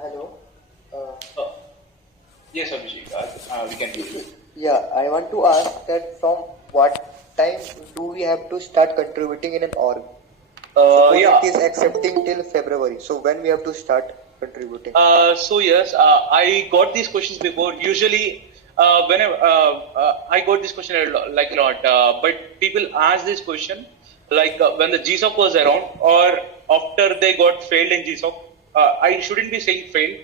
Hello. Uh, Uh, yes, Abhishek, we can hear you. yeah, I want to ask that from what time do we have to start contributing in an org? Suppose it Yeah. is accepting till February. So when we have to start contributing? Yes, I got these questions before. Usually, whenever I got this question like a lot, but people ask this question like when the GSOC was around or after they got failed in GSOC. I shouldn't be saying failed.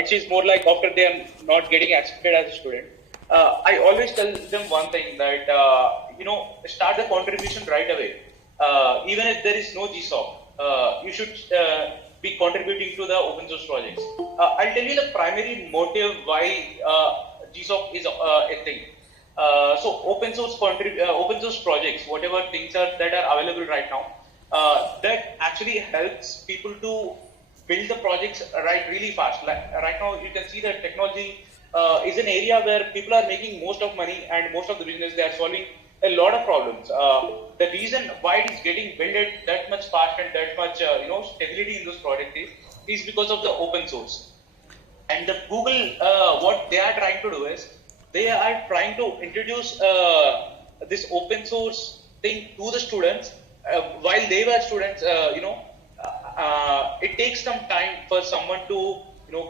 It is more like after they are not getting accepted as a student. I always tell them one thing that start the contribution right away. Even if there is no GSOC, you should be contributing to the open source projects. I'll tell you the primary motive why GSOC is a thing. So open source projects, whatever things are that are available right now, that actually helps people to build the projects really fast. Like, right now, you can see that technology is an area where people are making most of money and most of the business. They are solving a lot of problems. The reason why it is getting built that much fast and that much stability in those projects is because of the open source. And the Google, what they are trying to do is they are trying to introduce this open source thing to the students while they were students. It takes some time for someone to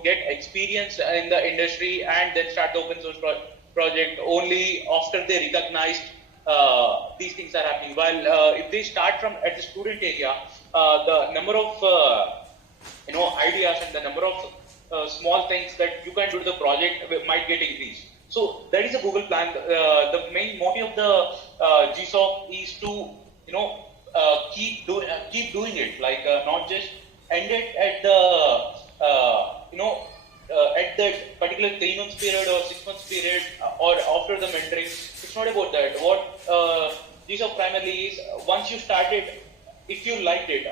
get experience in the industry and then start the open source project only after they recognized these things are happening. While if they start from at the student area, the number of ideas and the number of small things that you can do to the project might get increased. So that is a Google plan. The main motive of the GSOC is to keep doing it, like not just end it at the at that particular 3 months period or 6 months period or after the mentoring. It's not about that. What GSOC primarily is, once you start it, if you liked it,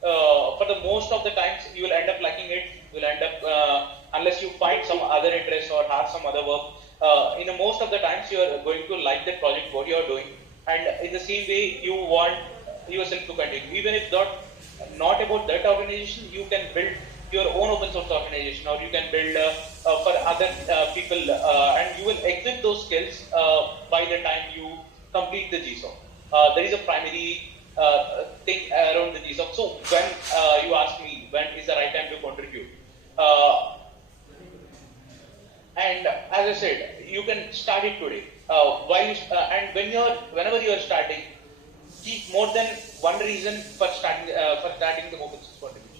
for the most of the times you will end up liking it. You will end up unless you find some other interest or have some other work. In the most of the times you are going to like that project what you are doing, and in the same way you want yourself to continue. Even if not about that organization, you can build your own open source organization, or you can build for other people, and you will exhibit those skills by the time you complete the GSOC. There is a primary thing around the GSOC. So when you ask me when is the right time to contribute, and as I said, you can start it today. And whenever you are starting, keep more than one reason for starting the open source contribution.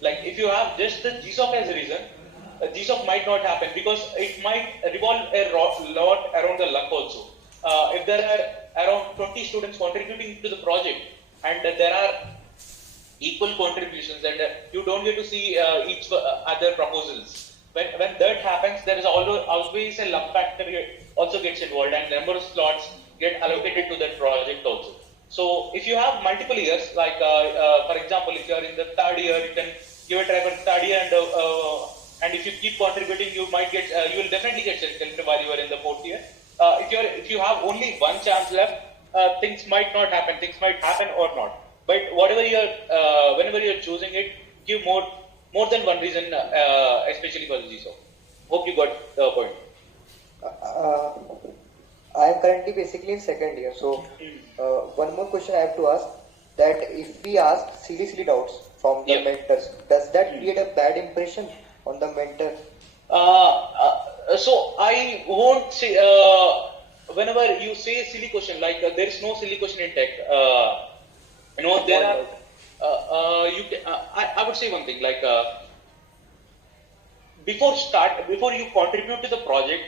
Like if you have just the GSOC as a reason, GSOC might not happen because it might revolve a lot around the luck also. If there are around 20 students contributing to the project and there are equal contributions and you don't get to see each other proposals. When that happens, there is always a luck factor also gets involved, and number of slots get allocated to that project also. So if you have multiple years, like for example, if you are in the third year, you can give a try for third year, and if you keep contributing, you will definitely get selected while you are in the fourth year. If you have only one chance left, things might not happen. Things might happen or not. But whenever you're choosing it, give more than one reason, especially for the GSOC. Hope you got the point. I am currently basically in second year. So one more question I have to ask, that if we ask silly doubts from the mentors, does that create a bad impression on the mentor? So I won't say, whenever you say silly question, like there is no silly question in tech. There are, I would say one thing, like before you contribute to the project,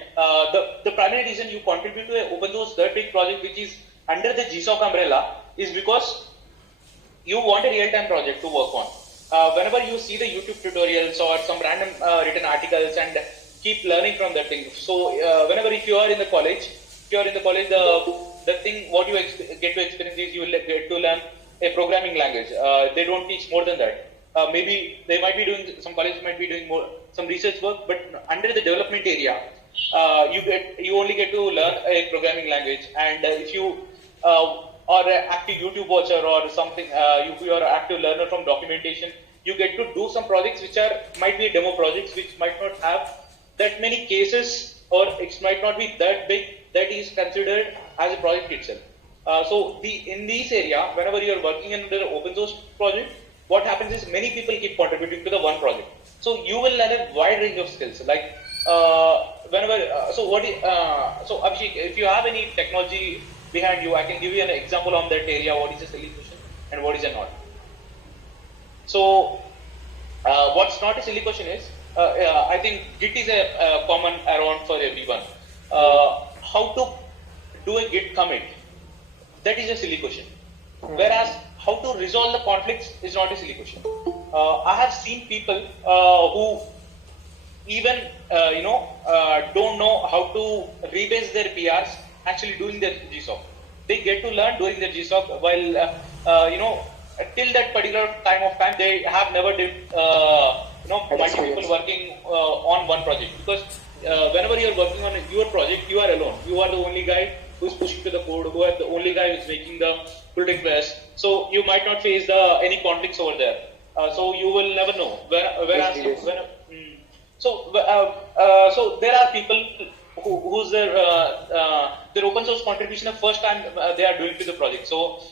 the primary reason you contribute to an open source that big project which is under the GSOC umbrella is because you want a real-time project to work on. Whenever you see the YouTube tutorials or some random written articles and keep learning from that thing. So whenever if you are in the college, the thing what you get to experience is you will get to learn a programming language. They don't teach more than that. Maybe they might be doing, some colleges might be doing some research work, but under the development area, you only get to learn a programming language. And if you are an active YouTube watcher or something, if you are an active learner from documentation, you get to do some projects which might be demo projects, which might not have that many cases, or it might not be that big that is considered as a project itself. So in this area, whenever you are working in the open source project, what happens is many people keep contributing to the one project. So you will learn a wide range of skills. Like so Abhishek, if you have any technology behind you, I can give you an example on that area. What is a silly question and what is a not? So what's not a silly question is, I think Git is a common around for everyone. How to do a Git commit? That is a silly question. Whereas how to resolve the conflicts is not a silly question. I have seen people who even don't know how to rebase their PRs actually doing their GSOC. They get to learn during their GSOC while till that particular time they have never did multiple people working on one project, because whenever you are working on your project, you are alone. You are the only guy who is pushing to the code, who are the only guy who is making the pull request. So you might not face any conflicts over there. So you will never know. So there are people who's their open source contribution the first time they are doing to the project. So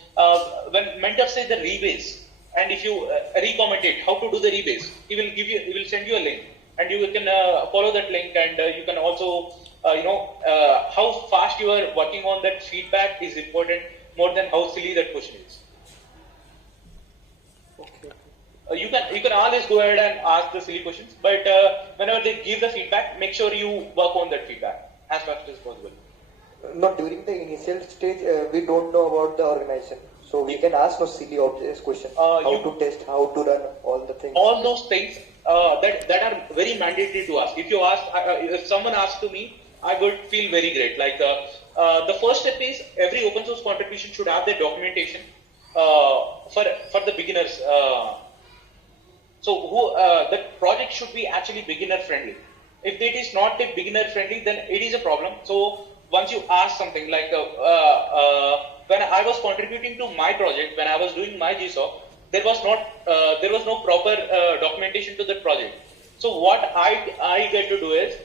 when mentor says the rebase, and if you recommend it, how to do the rebase, he will send you a link, and you can follow that link, and you can also how fast you are working on that feedback is important more than how silly that question is. Okay. You can always go ahead and ask the silly questions, but whenever they give the feedback, make sure you work on that feedback as fast as possible. Not during the initial stage, we don't know about the organization, so we can ask no silly obvious question. How to test, how to run, all the things. All those things that are very mandatory to ask. If you ask, if someone asks to me, I would feel very great. Like the first step is every open source contribution should have the documentation for the beginners. So the project should be actually beginner friendly. If it is not a beginner friendly, then it is a problem. So once you ask something like when I was contributing to my project, when I was doing my GSOC, there was no proper documentation to that project. So what I get to do is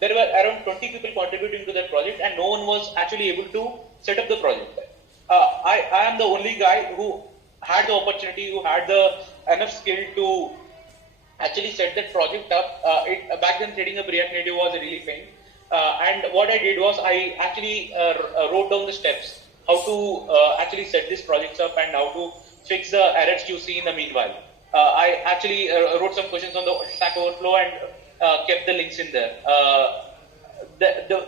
there were around 20 people contributing to that project, and no one was actually able to set up the project. I am the only guy who had the opportunity, who had the enough skill to actually set that project up. Back then, setting up React Native was a really pain. And what I did was I actually wrote down the steps, how to actually set this project up and how to fix the errors you see in the meanwhile. I actually wrote some questions on the Stack Overflow and kept the links in there.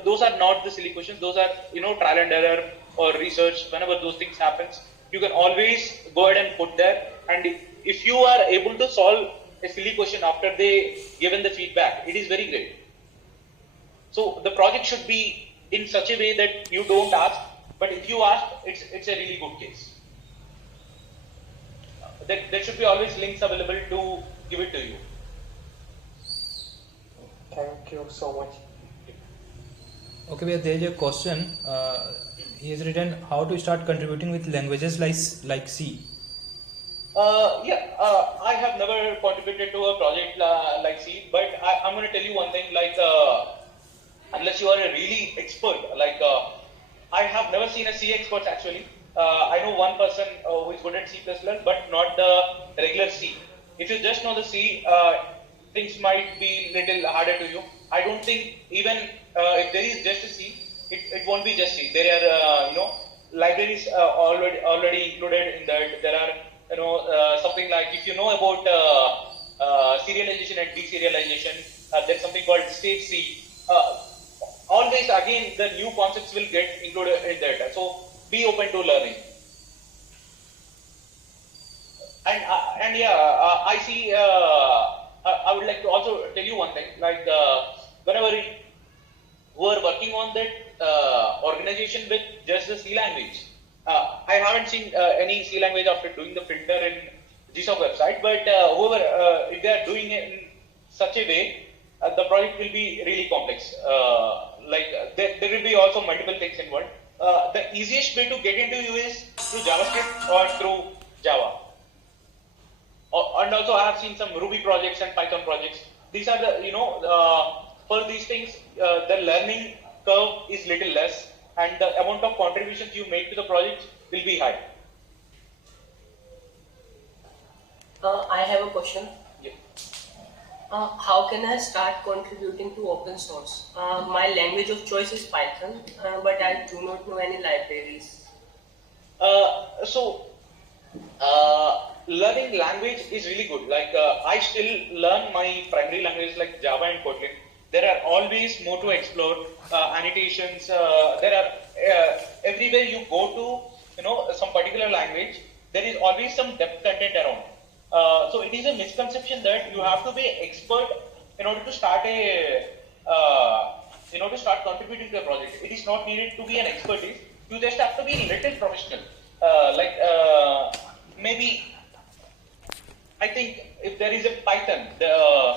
Those are not the silly questions. Those are trial and error or research. Whenever those things happens, you can always go ahead and put there. And if you are able to solve a silly question after they given the feedback, it is very great. So the project should be in such a way that you don't ask, but if you ask, it's a really good case. There should be always links available to give it to you. Thank you so much. Okay, there is a question. He has written how to start contributing with languages like C. I have never contributed to a project like C, but I'm going to tell you one thing. Like, unless you are a really expert, like I have never seen a C expert actually. I know one person who is good at C++, but not the regular C. If you just know the C, things might be little harder to you. I don't think even if there is just a C, it won't be just C. There are libraries already included in that. There are something like, if you know about serialization and deserialization, there's something called state C. Always again the new concepts will get included in that. So be open to learning. And I see. I would like to also tell you one thing. Like whenever we are working on that organization with just the C language, I haven't seen any C language after doing the filter in GSOC website. But whoever, if they are doing it in such a way, the project will be really complex. There will be also multiple things involved. The easiest way to get into you is through JavaScript or through Java. and also I have seen some Ruby projects and Python projects. These are the, for these things, the learning curve is little less, and the amount of contributions you make to the project will be high. I have a question. Yeah. How can I start contributing to open source? My language of choice is Python, but I do not know any libraries. Learning language is really good. Like I still learn my primary languages like Java and Kotlin. There are always more to explore. Annotations. There are everywhere you go to, some particular language. There is always some depth content around. So it is a misconception that you have to be expert in order to start contributing to a project. It is not needed to be an expertise. You just have to be a little professional. Maybe I think if there is a Python, the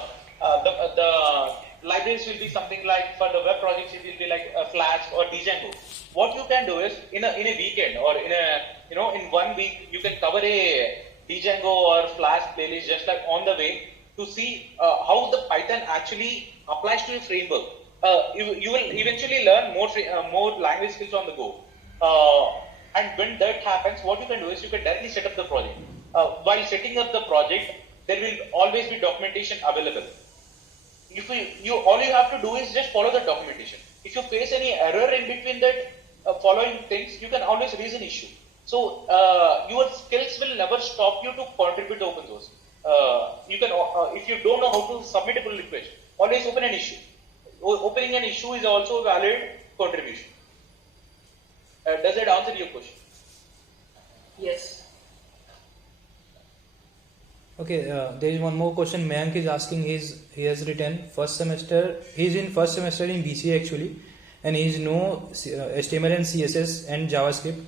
libraries will be something like, for the web projects it will be like a Flask or Django. What you can do is in a weekend or in 1 week you can cover a Django or Flask playlist just like on the way to see how the Python actually applies to a framework. You will eventually learn more language skills on the go. And when that happens, what you can do is you can directly set up the project. While setting up the project, there will always be documentation available. If all you have to do is just follow the documentation. If you face any error in between that following things, you can always raise an issue. So your skills will never stop you to contribute to open source. You can, if you don't know how to submit a pull request, always open an issue. Opening an issue is also a valid contribution. Does that answer your question? Yes. Okay, there is one more question. Mayank is asking. He has written first semester. He's in first semester in BCA actually, and he know HTML and CSS and JavaScript.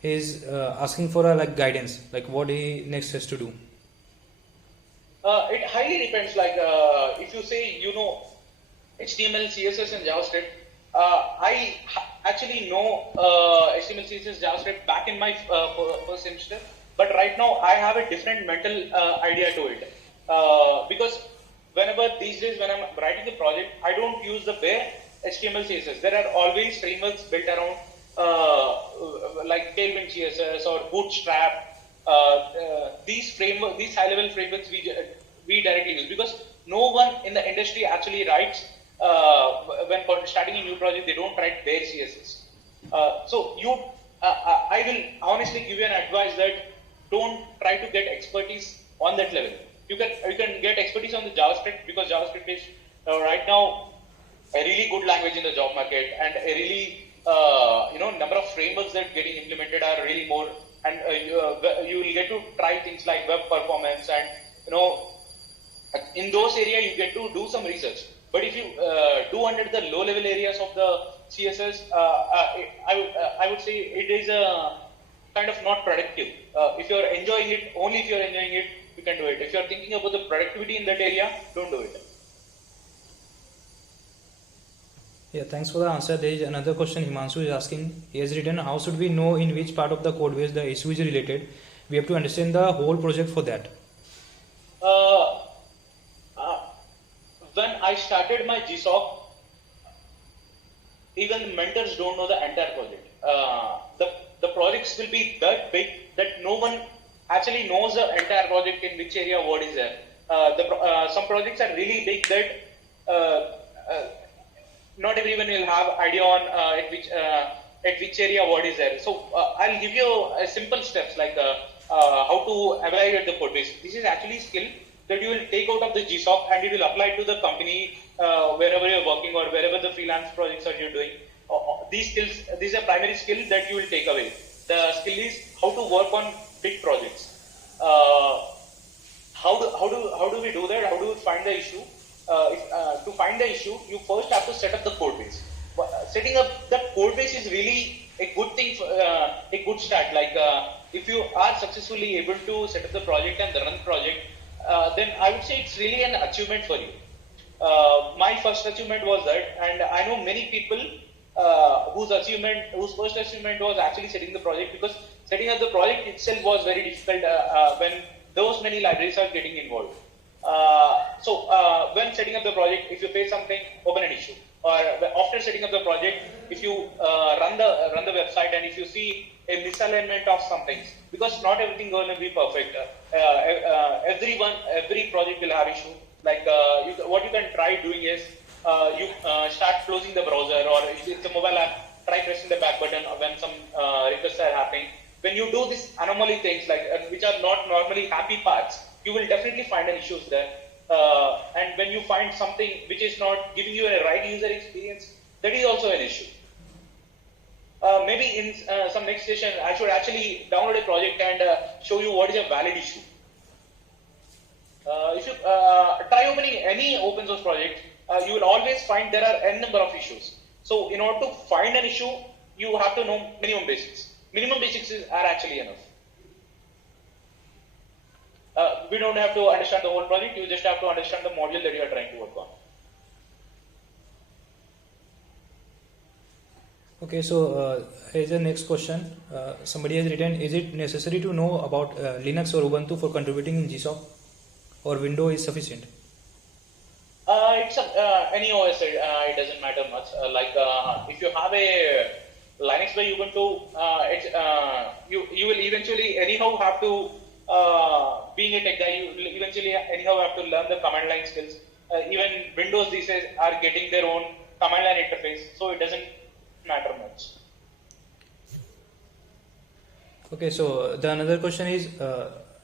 He's asking for a guidance, like what he next has to do. It highly depends. Like if you say HTML, CSS, and JavaScript. I actually know HTML, CSS, JavaScript back in my first semester, but right now I have a different mental idea to it. Because whenever these days when I'm writing the project, I don't use the bare HTML, CSS. There are always frameworks built around like Tailwind CSS or Bootstrap. These high-level frameworks we directly use because no one in the industry actually writes. When starting a new project, they don't write bare CSS. I will honestly give you an advice that don't try to get expertise on that level. You can get expertise on the JavaScript because JavaScript is right now a really good language in the job market, and a really number of frameworks that getting implemented are really more, and you will get to try things like web performance, and in those areas you get to do some research. But if you do under the low-level areas of the CSS, I would say it is kind of not productive. If you're enjoying it, only if you're enjoying it, you can do it. If you're thinking about the productivity in that area, don't do it. Yeah, thanks for the answer. There is another question Himanshu is asking. He has written, how should we know in which part of the code base the issue is related? We have to understand the whole project for that. When I started my GSOC, even the mentors don't know the entire project. The projects will be that big that no one actually knows the entire project in which area what is there. Some projects are really big that not everyone will have idea on at which area what is there. So I'll give you simple steps like how to evaluate the code base. This is actually skill that you will take out of the GSOC and it will apply to the company wherever you're working or wherever the freelance projects are you're doing. These skills, these are primary skills that you will take away. The skill is how to work on big projects. How do we do that? How do we find the issue? To find the issue, you first have to set up the code base. Setting up the code base is really a good thing, a good start. Like if you are successfully able to set up the project and run the project, then I would say it's really an achievement for you. My first achievement was that, and I know many people whose first achievement was actually setting the project, because setting up the project itself was very difficult when those many libraries are getting involved. When setting up the project, if you face something, open an issue. Or after setting up the project, if you run the website and if you see a misalignment of some things, because not everything going to be perfect. Every project will have issue. Like what you can try doing is you start closing the browser, or if it's a mobile app, try pressing the back button when some requests are happening. When you do this anomaly things like which are not normally happy paths, you will definitely find an issues there. And when you find something which is not giving you a right user experience, that is also an issue. Maybe in some next session, I should actually download a project and show you what is a valid issue. If you try opening any open source project, you will always find there are n number of issues. So in order to find an issue, you have to know minimum basics. Minimum basics are actually enough. We don't have to understand the whole project, you just have to understand the module that you are trying to work on. Okay, so here's the next question. Somebody has written, is it necessary to know about Linux or Ubuntu for contributing in GSOC, or Windows is sufficient? It's any OS, it doesn't matter much. If you have a Linux by Ubuntu, you will eventually anyhow have to, being a tech guy, you will eventually anyhow have to learn the command line skills. Even Windows these days are getting their own command line interface, so it doesn't matter much. Okay, so the another question is,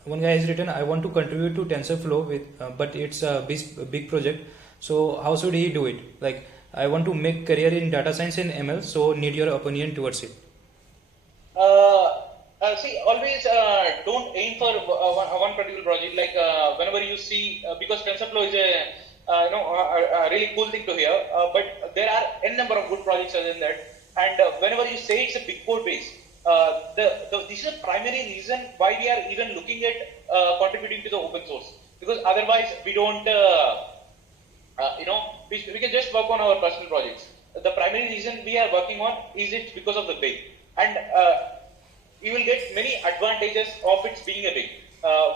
one guy has written, I want to contribute to TensorFlow with, but it's a big project. So how should he do it? Like, I want to make career in data science and ML, so need your opinion towards it. See, always don't aim for one particular project. Like whenever you see, because TensorFlow is a really cool thing to hear. But there are n number of good projects other than that. And whenever you say it's a big code base, this is the primary reason why we are even looking at contributing to the open source. Because otherwise we don't, we can just work on our personal projects. The primary reason we are working on is it because of the big. And you will get many advantages of its being a big.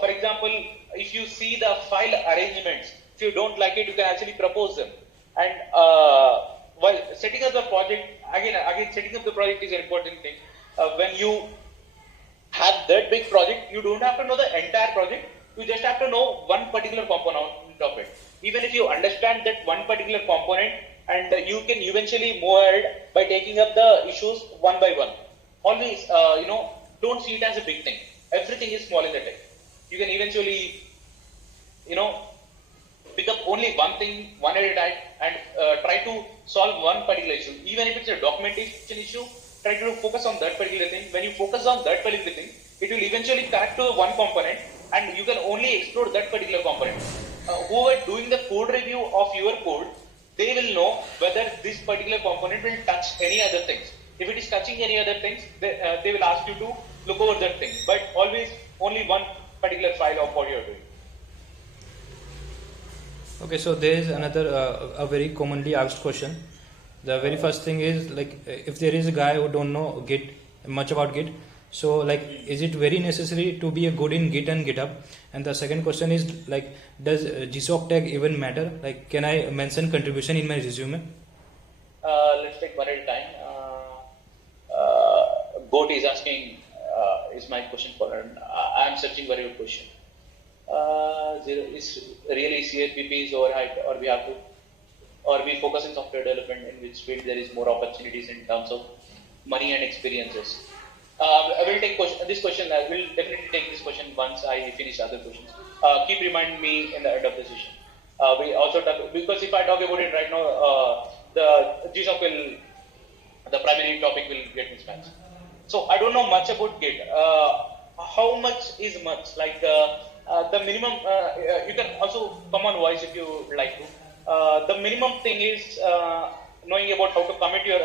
For example, if you see the file arrangements, if you don't like it, you can actually propose them. And while setting up the project, again, setting up the project is an important thing. When you have that big project, you don't have to know the entire project. You just have to know one particular component of it. Even if you understand that one particular component, and you can eventually move ahead by taking up the issues one by one. Always, don't see it as a big thing. Everything is small in the tech. You can eventually, pick up only one thing, one at a time, and try to solve one particular issue. Even if it's a documentation issue, try to focus on that particular thing. When you focus on that particular thing, it will eventually connect to one component, and you can only explore that particular component. Whoever doing the code review of your code, they will know whether this particular component will touch any other things. If it is touching any other things, they will ask you to look over that thing. But always only one particular file of what you are doing. Okay, so there is another a very commonly asked question. The very first thing is, like, if there is a guy who don't know Git, much about Git, so like, is it very necessary to be a good in Git and GitHub? And the second question is, like, does GSOC tag even matter? Like, can I mention contribution in my resume? Let's take one at a time. Goat is asking, is my question for, I am searching for your question. Is really CSPP is overhyped, or we have to, or we focus in software development, in which field there is more opportunities in terms of money and experiences. I will take this question. I will definitely take this question once I finish other questions. Keep reminding me in the end of the session. We also talk, because if I talk about it right now, the GSOC will, the primary topic will get mismatched. So I don't know much about Git. How much is much? Like the minimum, you can also come on voice if you like to. The minimum thing is knowing about how to commit your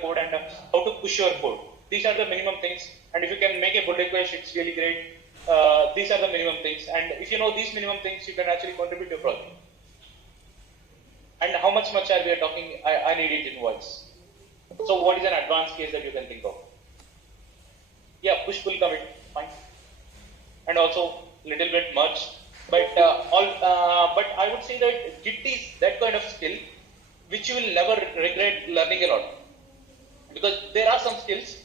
code and how to push your code. These are the minimum things, and if you can make a pull request, it's really great. These are the minimum things, and if you know these minimum things, you can actually contribute to your project. And how much are we talking? I need it in voice. So what is an advanced case that you can think of? Yeah, push pull commit, fine. and also little bit merge. But but I would say that Git is that kind of skill which you will never regret learning a lot, because there are some skills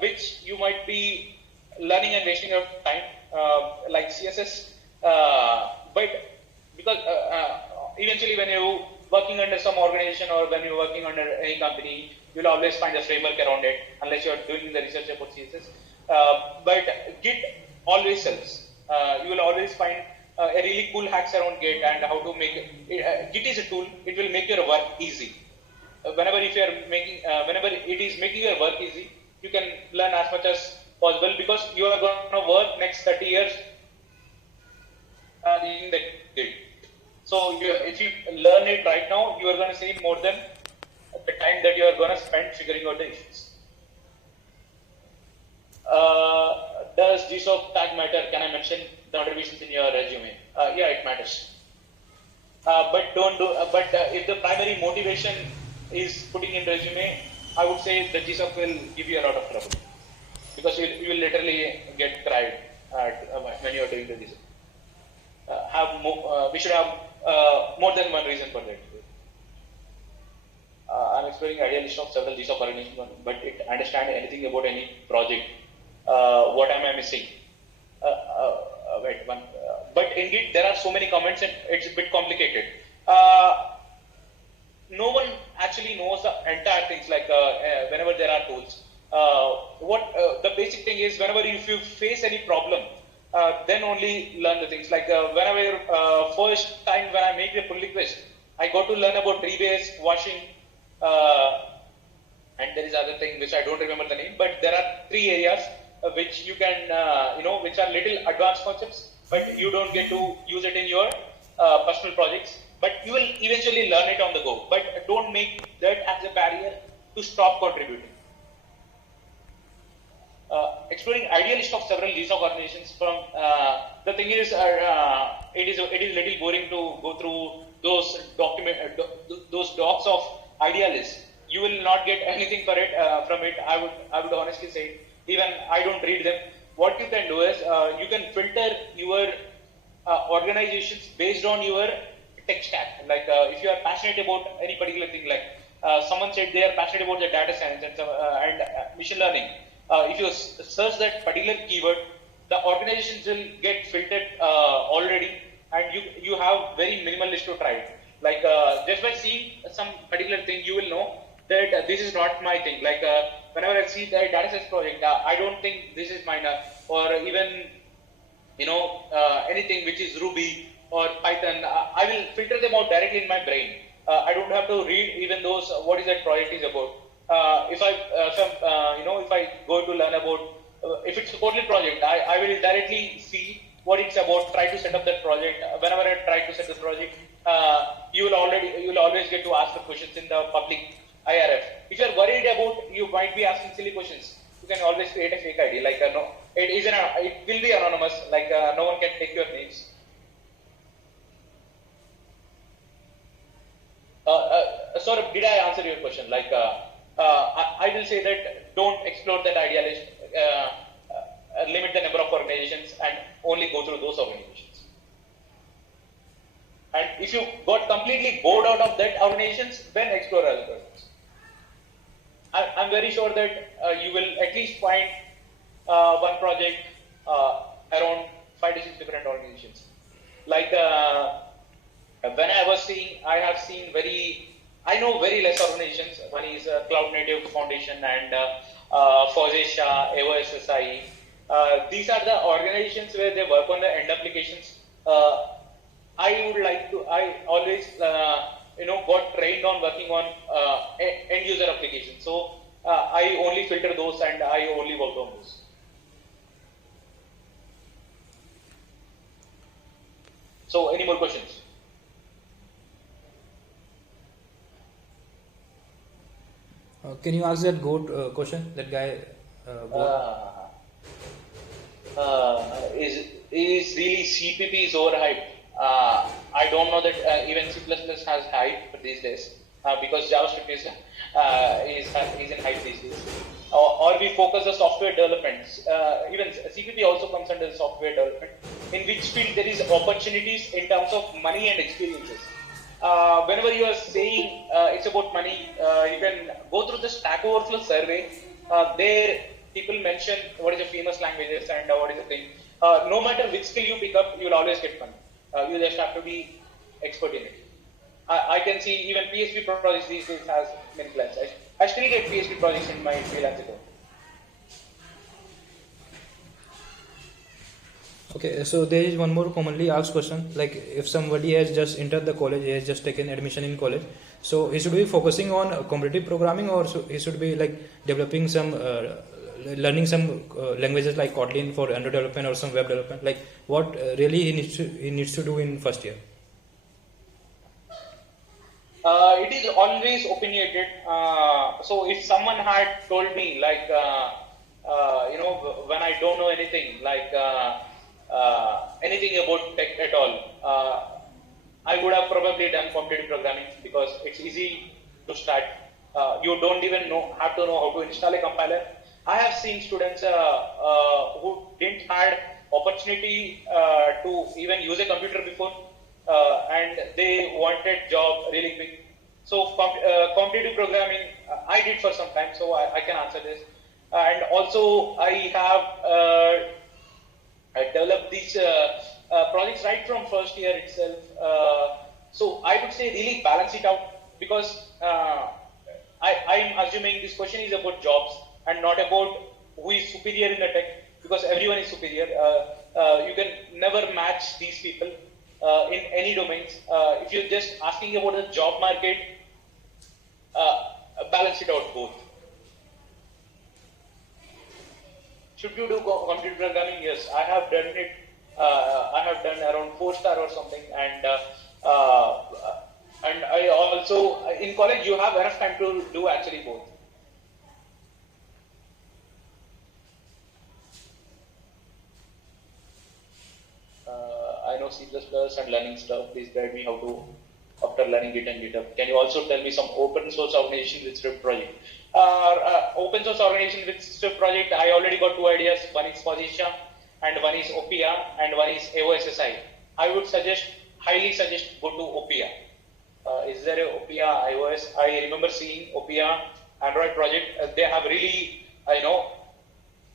which you might be learning and wasting your time, like CSS, but because eventually when you working under some organization or when you're working under any company, you'll always find a framework around it unless you're doing the research about CSS. But Git always sells. You will always find a really cool hacks around Git and how to make it. Git is a tool. It will make your work easy. Whenever it is making your work easy, you can learn as much as possible, because you are going to work next 30 years using the Git. So if you learn it right now, you are going to save more than the time that you are going to spend figuring out the issues. Does GSOC tag matter? Can I mention the contributions in your resume? Yeah, it matters. But don't do. If the primary motivation is putting in resume, I would say the GSOC will give you a lot of trouble, because you will literally get cried when you are doing the GSOC. We should have more than one reason for that. I'm exploring ideal list of several GSOC organizations, but it understand anything about any project. What am I missing? But in Git there are so many comments and it's a bit complicated. No one actually knows the entire things, like whenever there are tools. The basic thing is, whenever if you face any problem, then only learn the things. Like whenever first time when I make the pull request, I got to learn about tree-based washing, and there is other thing which I don't remember the name, but there are 3 areas which you can, which are little advanced concepts, but you don't get to use it in your personal projects, but you will eventually learn it on the go. But don't make that as a barrier to stop contributing. Exploring ideal list of several GSOC organizations. From the thing is, it is little boring to go through those those docs of ideal list. You will not get anything for it from it. I would honestly say, even I don't read them. What you can do is you can filter your organizations based on your tech stack. Like if you are passionate about any particular thing, like someone said they are passionate about the data science and machine learning. If you search that particular keyword, the organizations will get filtered already, and you have very minimal list to try. Like just by seeing some particular thing, you will know that this is not my thing. Like whenever I see the data science project, I don't think this is mine, or even anything which is Ruby or Python, I will filter them out directly in my brain. I don't have to read even those what is that project is about. If I go to learn about if it's a quarterly project, I will directly see what it's about. Try to set up that project. Whenever I try to set the project, you will always get to ask the questions in the public IRF. If you are worried about, you might be asking silly questions, you can always create a fake ID. Like it will be anonymous. Like no one can take your names. Saurabh, did I answer your question? Like I will say that don't explore that idealist. Limit the number of organizations and only go through those organizations. And if you got completely bored out of that organizations, then explore other projects. I'm very sure that you will at least find one project around 5 to 6 different organizations. Like when I was seeing, I know very less organizations. One is Cloud Native Foundation and Fausecia, EvoSSI. These are the organizations where they work on the end applications. I always got trained on working on end user applications. So I only filter those and I only work on those. So any more questions? Can you ask that goat question? That guy. Is really CPP is overhyped? I don't know that even C++ has hype these days because JavaScript is in hype these days. or we focus on software development. Even CPP also comes under software development, in which field there is opportunities in terms of money and experiences. Whenever you are saying it's about money, you can go through the Stack Overflow survey. There, people mention what is the famous languages and what is the thing. No matter which skill you pick up, you will always get money. You just have to be expert in it. I can see even PHP projects these days has many clients. I still get PHP projects in my freelance account. Okay, so there is one more commonly asked question, like if somebody has just entered the college, he has just taken admission in college, so he should be focusing on competitive programming, or he should be like developing some, learning some languages like Kotlin for Android development or some web development, like what really he needs to do in first year? It is always opinionated. So if someone had told me like, when I don't know anything, like anything about tech at all, I would have probably done competitive programming because it's easy to start. You don't even have to know how to install a compiler. I have seen students who didn't had opportunity to even use a computer before, and they wanted job really quick. So competitive programming I did for some time, so I can answer this. And also I have developed these projects right from first year itself. So I would say really balance it out, because I'm assuming this question is about jobs and not about who is superior in the tech, because everyone is superior. You can never match these people in any domains. If you're just asking about the job market, balance it out both. Should you do computer programming? Yes, I have done it. I have done around 4-star or something, and I also in college you have enough time to do actually both. I know C++ and learning stuff. Please guide me how to after learning Git and GitHub. Can you also tell me some open source organization with Swift project? Open source organization with Swift project, I already got 2 ideas. One is Posisha and one is Opia and one is AOSSI. I would highly suggest go to Opia. Is there a Opia iOS? I remember seeing Opia Android project. They have really,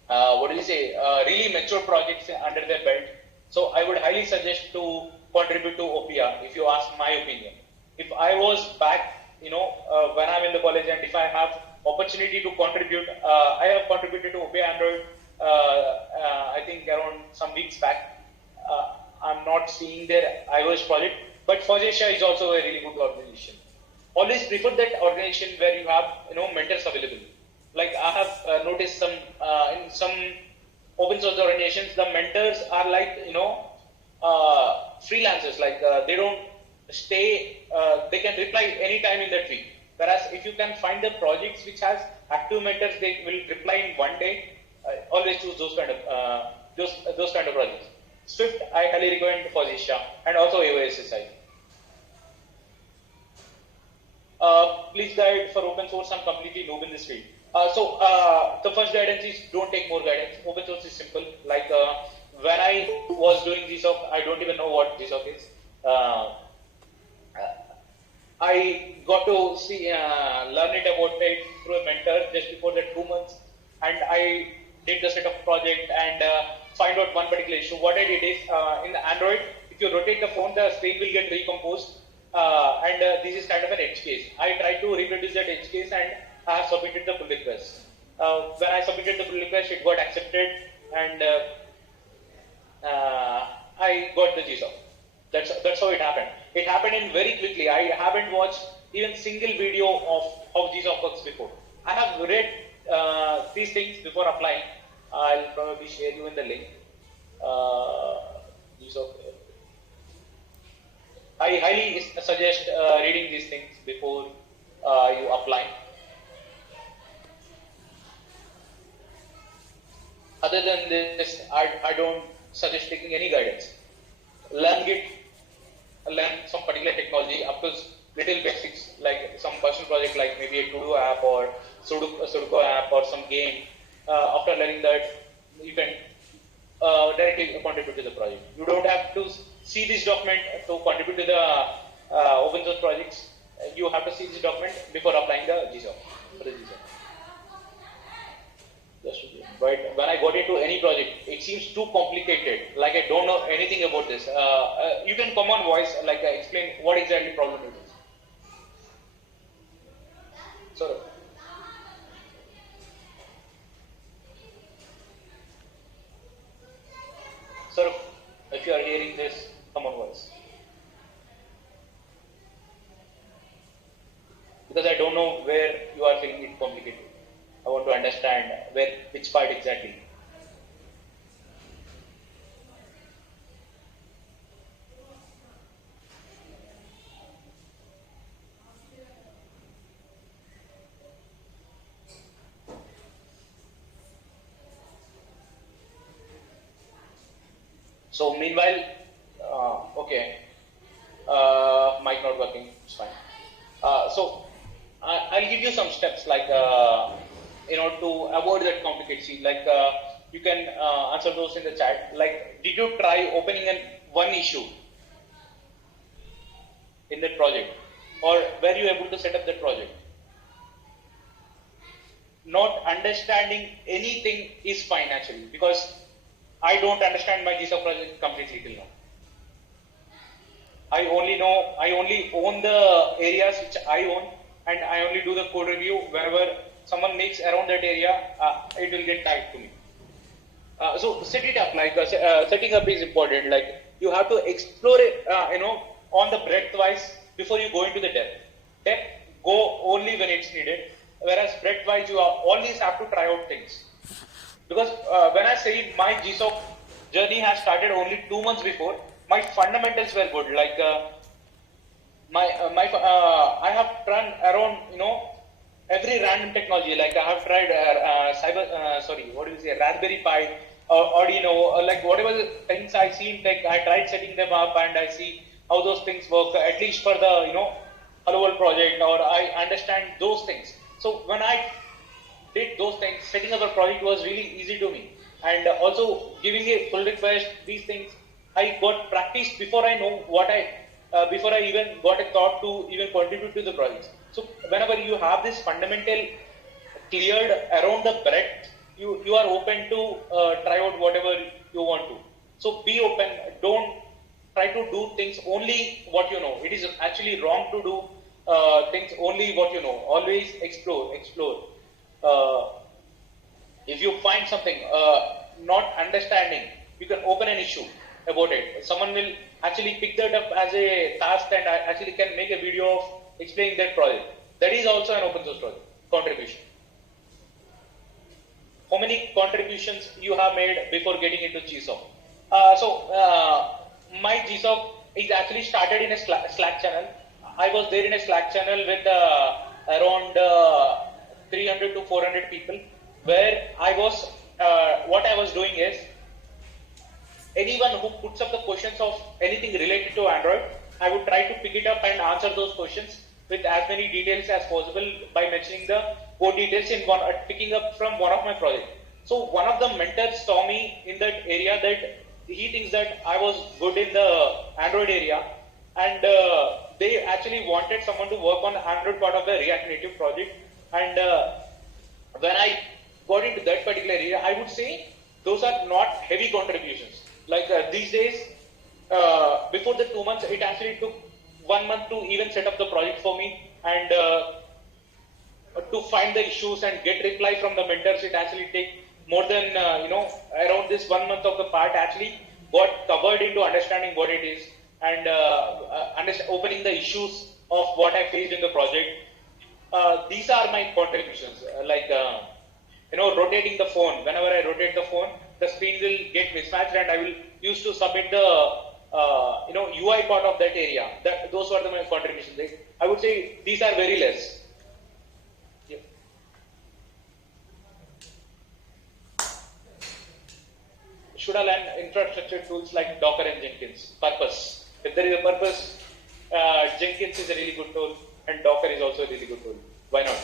really mature projects under their belt. So I would highly suggest to contribute to Opia, if you ask my opinion. If I was back, when I'm in the college, and if I have opportunity to contribute, I have contributed to Opia Android, I think around some weeks back. I'm not seeing their iOS project, but Fausia is also a really good organization. Always prefer that organization where you have, mentors available. Like I have noticed in some open source organizations, the mentors are like, freelancers, like they don't stay, they can reply anytime in that week. Whereas if you can find the projects which has active mentors, they will reply in one day. Always choose those kind of projects. Swift, I highly recommend Fausia and also AOSSI. Please guide for open source. I'm completely noob in this field. So the first guidance is don't take more guidance. Open source is simple. Like when I was doing GSOC, I don't even know what GSOC is. I got to learn it about it through a mentor just before the 2 months, and I did the setup project and find out one particular issue. What I did is in the Android, if you rotate the phone, the screen will get recomposed, and this is kind of an edge case. I tried to reproduce that edge case and I have submitted the pull request. When I submitted the pull request, it got accepted, and I got the GSOC. That's how it happened. It happened in very quickly. I haven't watched even single video of how GSOC works before. I have read these things before applying. I'll probably share you in the link. GSOC. I highly suggest reading these things before you apply. Other than this, I don't suggest taking any guidance. Learn Git, learn some particular technology up to little basics like some personal project like maybe a to-do app or Sudoku app or some game. After learning that, you can directly contribute to the project. You don't have to see this document to contribute to the open source projects. You have to see this document before applying the GSOC. For the GSOC. But when I got into any project, it seems too complicated. Like I don't know anything about this. You can come on voice, like explain what exactly problem it is. So. Sir, if you are hearing this, come on voice. Because I don't know where you are feeling it complicated. I want to understand which part exactly. So meanwhile, okay, mic not working, it's fine. So I'll give you some steps like to avoid that complicacy. Like you can answer those in the chat. Like, did you try opening one issue in that project, or were you able to set up that project? Not understanding anything is fine actually, because I don't understand my GSOC project completely till now. I only own the areas which I own, and I only do the code review. Whenever someone makes around that area, it will get tagged to me. So set it up, like setting up is important. Like you have to explore it, on the breadth wise before you go into the depth. Depth, go only when it's needed. Whereas breadth wise, you always have to try out things. Because when I say my GSOC journey has started only 2 months before, my fundamentals were good. Like I have run around every random technology. Like I have tried Raspberry Pi, Arduino, like whatever the things I see in tech, I tried setting them up and I see how those things work. At least for the Hello World project, or I understand those things. So when I did those things, setting up a project was really easy to me, and also giving a pull request, these things I got practiced before I know before I even got a thought to even contribute to the project. So whenever you have this fundamental cleared around the breadth, you are open to try out whatever you want to. So be open. Don't try to do things only what you know. It is actually wrong to do things only what you know. Always explore. If you find something not understanding, you can open an issue about it. Someone will actually pick that up as a task and actually can make a video of explaining that project. That is also an open source project contribution. How many contributions you have made before getting into GSOC? My GSOC is actually started in a Slack channel. I was there in a Slack channel with around 300 to 400 people, where what I was doing is, anyone who puts up the questions of anything related to Android, I would try to pick it up and answer those questions with as many details as possible by mentioning the code details in picking up from one of my projects. So one of the mentors saw me in that area, that he thinks that I was good in the Android area, and they actually wanted someone to work on the Android part of the React Native project. And when I got into that particular area, I would say those are not heavy contributions. Like these days, before the 2 months, it actually took 1 month to even set up the project for me, and to find the issues and get reply from the mentors. It actually take more than around this 1 month of the part actually got covered into understanding what it is, and opening the issues of what I faced in the project. These are my contributions. Rotating the phone. Whenever I rotate the phone, the screen will get mismatched, and I will use to submit the UI part of that area. Those were my contributions. I would say these are very less. Yeah. Should I learn infrastructure tools like Docker and Jenkins? Purpose. If there is a purpose, Jenkins is a really good tool, and Docker is also a really good tool. Why not?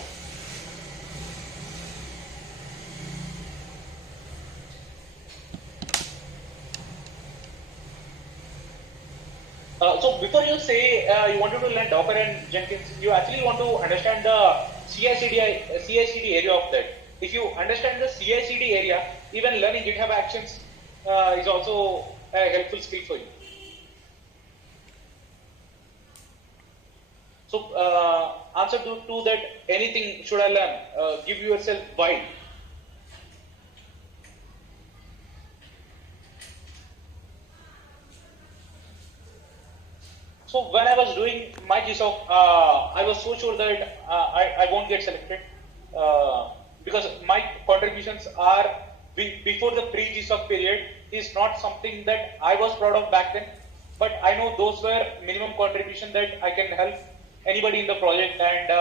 So before you say you wanted to learn Docker and Jenkins, you actually want to understand the CI/CD area of that. If you understand the CI/CD area, even learning GitHub Actions is also a helpful skill for you. So answer to that, anything should I learn? Give yourself why. So when I was doing my GSOC, I was so sure that I won't get selected because my contributions are before the pre-GSOC period is not something that I was proud of back then. But I know those were minimum contribution that I can help anybody in the project, and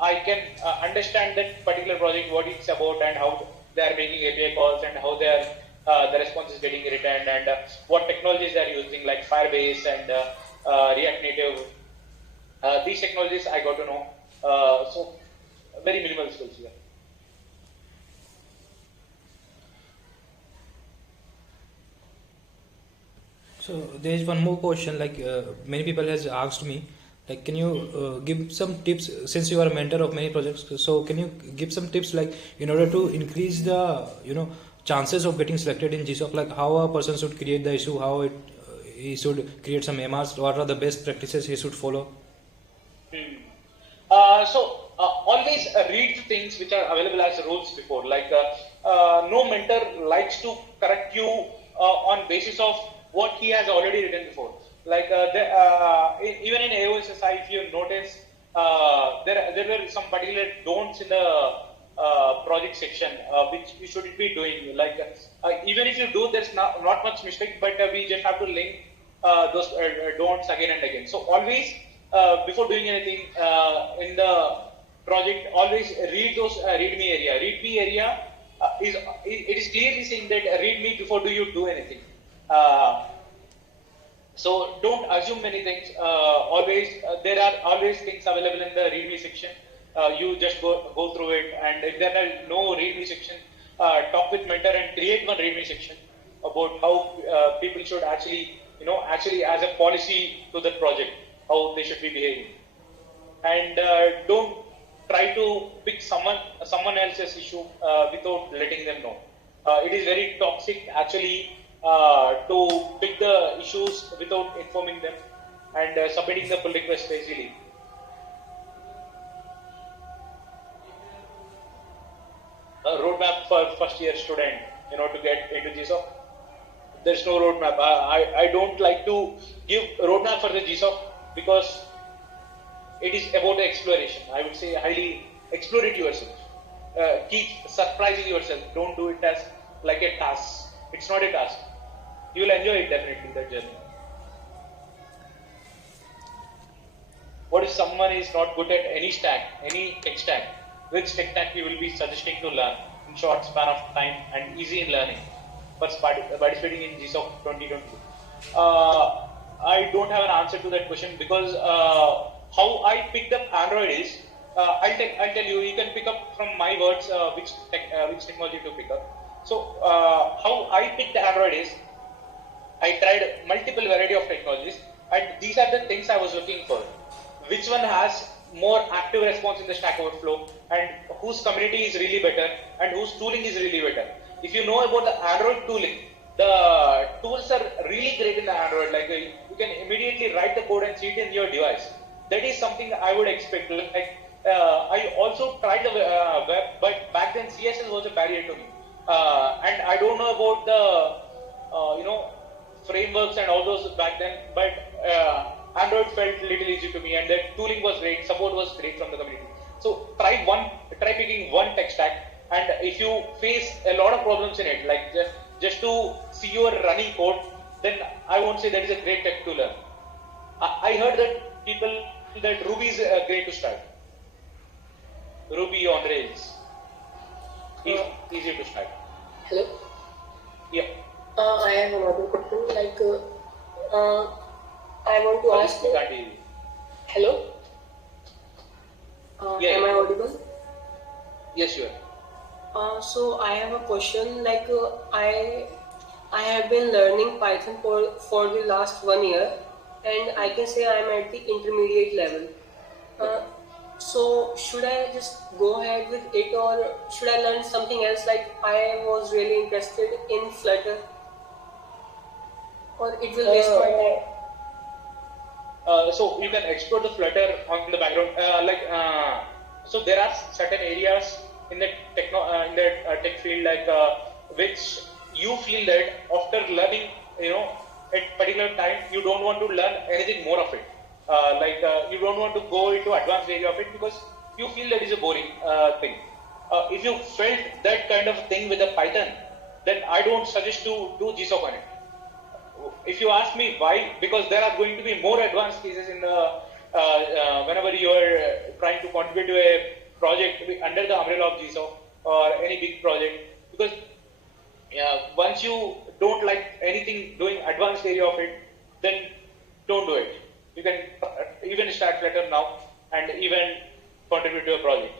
I can understand that particular project, what it's about, and how they are making API calls, and how the response is getting returned, and what technologies they are using, like Firebase and React Native. These technologies I got to know. So very minimal skills here. So there is one more question. Like many people has asked me, like, can you give some tips, since you are a mentor of many projects? So can you give some tips, like in order to increase the chances of getting selected in GSOC, like how a person should create the issue, how he should create some MRs, what are the best practices he should follow? Always read the things which are available as rules before. Like no mentor likes to correct you on basis of what he has already written before. Like even in AOSSI, if you notice, there were some particular don'ts in the project section which you shouldn't be doing. Like even if you do, there's not much mistake, but we just have to link those don'ts again and again. So always before doing anything in the project, always read those README area. README area is clearly saying that read me before you do anything. So don't assume many things. There are always things available in the README section. You just go through it, and if there are no README section, talk with mentor and create one README section about how people should actually as a policy to the project, how they should be behaving. And don't try to pick someone else's issue without letting them know. It is very toxic actually to pick the issues without informing them and submitting the pull request easily. A roadmap for first year student, to get into GSOC. There's no roadmap. I don't like to give roadmap for the GSOC because it is about exploration. I would say highly explore it yourself. Keep surprising yourself. Don't do it as like a task. It's not a task. You will enjoy it definitely, that journey. What if someone is not good at any tech stack? Which tech stack you will be suggesting to learn in short span of time and easy in learning for participating in GSOC 2020? I don't have an answer to that question because how I picked up Android is, I'll tell you. You can pick up from my words which technology to pick up. So how I picked Android is, I tried multiple variety of technologies, and these are the things I was looking for. Which one has more active response in the Stack Overflow, and whose community is really better, and whose tooling is really better. If you know about the Android tooling, the tools are really great in the Android. Like you can immediately write the code and see it in your device. That is something I would expect. Like I also tried the web, but back then CSS was a barrier to me, and I don't know about the frameworks and all those back then. But Android felt little easy to me, and the tooling was great, support was great from the community. So try picking one tech stack, and if you face a lot of problems in it, like just to see your running code, then I won't say that is a great tech to learn. I heard that Ruby is great to start. Ruby on Rails. Easy to start. Hello? Yeah. I have another question. Like, I want to ask you. Hello? Yeah, Am I yeah. audible? Yes, you are. So I have a question. Like I have been learning Python for the last 1 year, and I can say I am at the intermediate level. Okay. Uh, so should I just go ahead with it, or should I learn something else? Like I was really interested in Flutter, or it will waste my time. So you can explore the Flutter on the background. So there are certain areas in the tech field, which you feel that after learning, at particular time, you don't want to learn anything more of it. You don't want to go into advanced area of it because you feel that is a boring thing. If you felt that kind of thing with a Python, then I don't suggest to do GSOC on it. If you ask me why, because there are going to be more advanced cases in the whenever you are trying to contribute to a project under the umbrella of GSOC or any big project. Because once you don't like anything doing advanced area of it, then don't do it. You can even start Flutter now and even contribute to a project.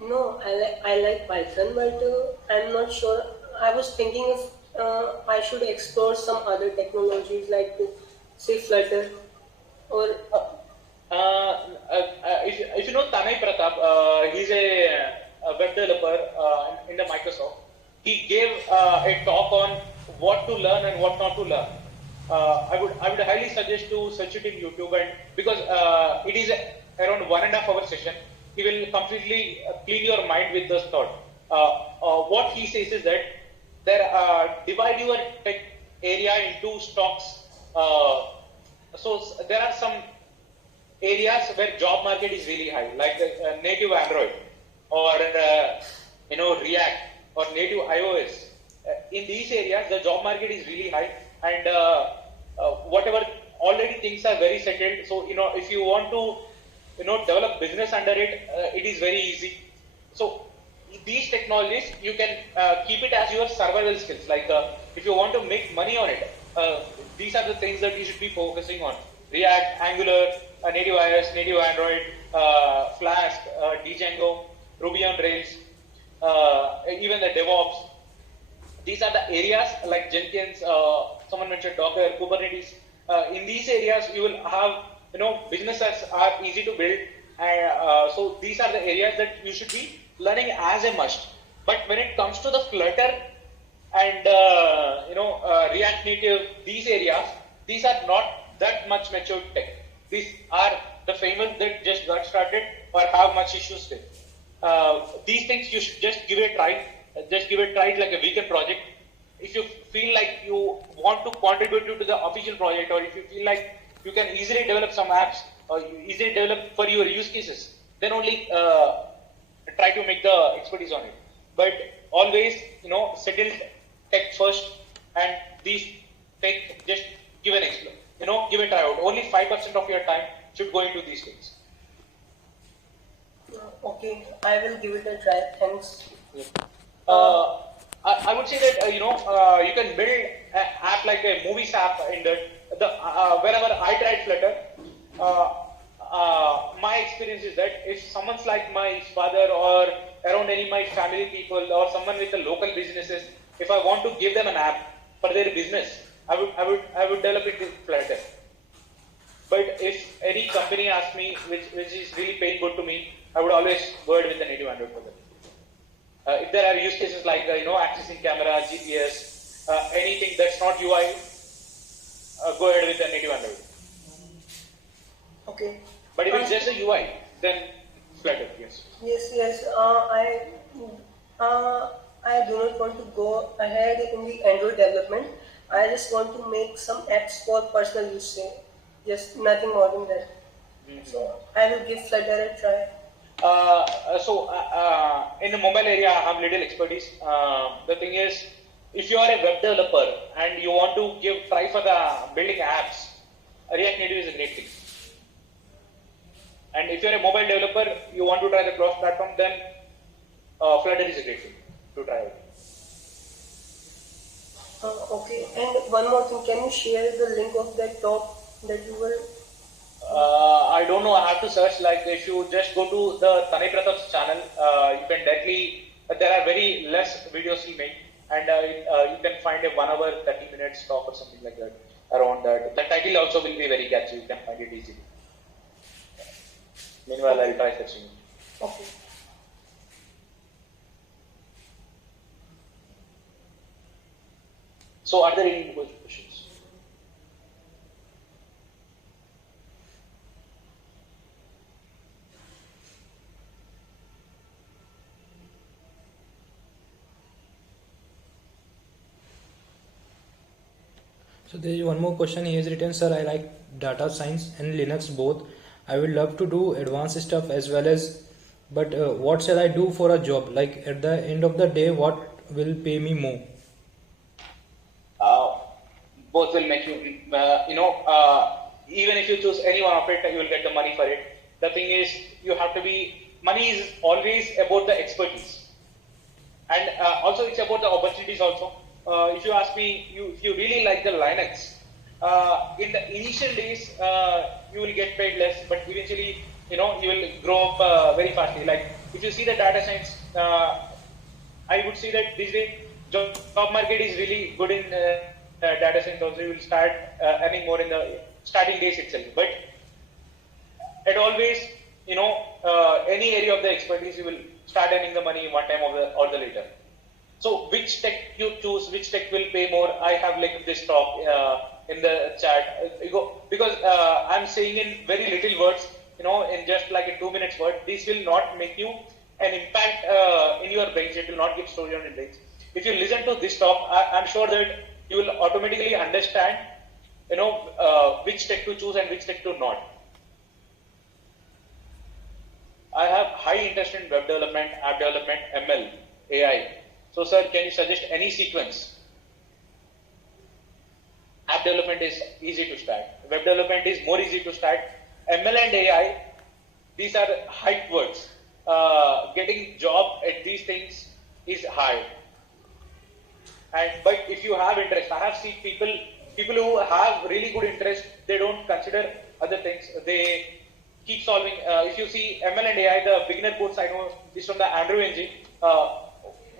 No, I like Python, but I'm not sure. I was thinking if I should explore some other technologies like say Flutter or If you know Tanay Pratap, he's a web developer in the Microsoft. He gave a talk on what to learn and what not to learn. I would highly suggest to search it in YouTube, and because it is around 1.5 hour session, he will completely clean your mind with this thought. What he says is that divide your tech area into stocks. There are some areas where job market is really high, like native Android or React or native iOS. In these areas, the job market is really high, and whatever already things are very settled. So if you want to develop business under it, it is very easy. So these technologies you can keep it as your survival skills. Like if you want to make money on it, these are the things that you should be focusing on: React, Angular, native iOS, native Android, Flask, Django, Ruby on Rails, even the DevOps. These are the areas like Jenkins. Someone mentioned Docker, Kubernetes. In these areas, you will have businesses are easy to build, and so these are the areas that you should be learning as a must. But when it comes to the Flutter and React Native, these areas, these are not that much mature tech. These are the famous that just got started or have much issues with. These things you should just give it a try. Just give it a try like a weekend project. If you feel like you want to contribute to the official project, or if you feel like you can easily develop some apps or easily develop for your use cases, then only try to make the expertise on it. But always, settle tech first, and these tech just give an explore. Give a try out. Only 5% of your time should go into these things. okay, I will give it a try. Thanks. I would say that you can build an app like a movies app in the wherever I tried Flutter. My experience is that if someone's like my father or around any of my family people or someone with the local businesses, if I want to give them an app for their business, I would develop it with Flutter. But if any company asks me, which is really paying good to me, I would always go ahead with the native Android for them. If there are use cases like accessing camera, GPS, anything that's not UI, go ahead with the native Android. Okay. But if it's just a UI, then Flutter, yes. Yes. I do not want to go ahead in the Android development. I just want to make some apps for personal use. Just nothing more than that. So I will give Flutter a try. In the mobile area, I have little expertise. The thing is, if you are a web developer and you want to try for the building apps, React Native is a great thing. And if you are a mobile developer, you want to try the cross platform, then Flutter is a great thing to try it. Okay, and one more thing, can you share the link of that talk that you were I don't know. I have to search. Like if you just go to the Tanay Pratap's channel, you can directly. There are very less videos he made, and you can find a 1 hour 30 minutes talk or something like that around that. The title also will be very catchy. You can find it easily. Meanwhile, I'll try searching. Okay. So, are there any more questions? So there is one more question he has written, sir. I like data science and Linux both. I would love to do advanced stuff as well as, but what shall I do for a job? Like at the end of the day, what will pay me more? Both will make you, even if you choose any one of it, you will get the money for it. The thing is, you have to be, money is always about the expertise. And also it's about the opportunities also. If you ask me, if you really like the Linux, in the initial days, you will get paid less, but eventually, you will grow up very fastly. Like if you see the data science, I would say that this day, job market is really good in data science also. You will start earning more in the starting days itself. But it always, any area of the expertise, you will start earning the money one time or the later. So which tech you choose, which tech will pay more? I have linked this talk in the chat. Because I'm saying in very little words, in just like a 2 minutes word, this will not make you an impact in your brains. It will not give story on your brains. If you listen to this talk, I'm sure that you will automatically understand, which tech to choose and which tech to not. I have high interest in web development, app development, ML, AI. So, sir, can you suggest any sequence? App development is easy to start. Web development is more easy to start. ML and AI, these are hype words. Getting job at these things is hard. But if you have interest, I have seen people who have really good interest, they don't consider other things. They keep solving. If you see ML and AI, the beginner course I know is from the Andrew Ng.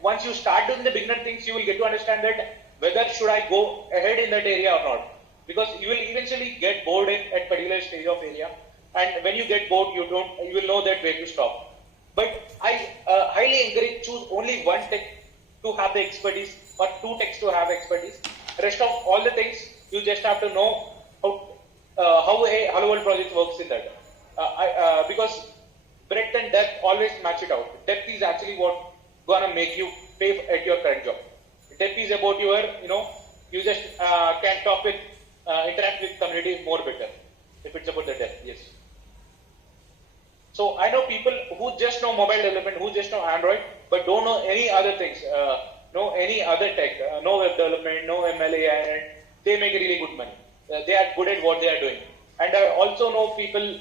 Once you start doing the beginner things, you will get to understand that whether should I go ahead in that area or not. Because you will eventually get bored at particular stage of area. And when you get bored, you will know that where to stop. But I highly encourage choose only one tech to have the expertise or two techs to have expertise. Rest of all the things, you just have to know how a Hello World project works in that. Because breadth and depth always match it out. Depth is actually what gonna make you pay at your current job. Depth is about your, you just can talk with, interact with community more better. If it's about the depth, yes. So I know people who just know mobile development, who just know Android, but don't know any other things, no any other tech, no web development, no MLA, and they make really good money. They are good at what they are doing. And I also know people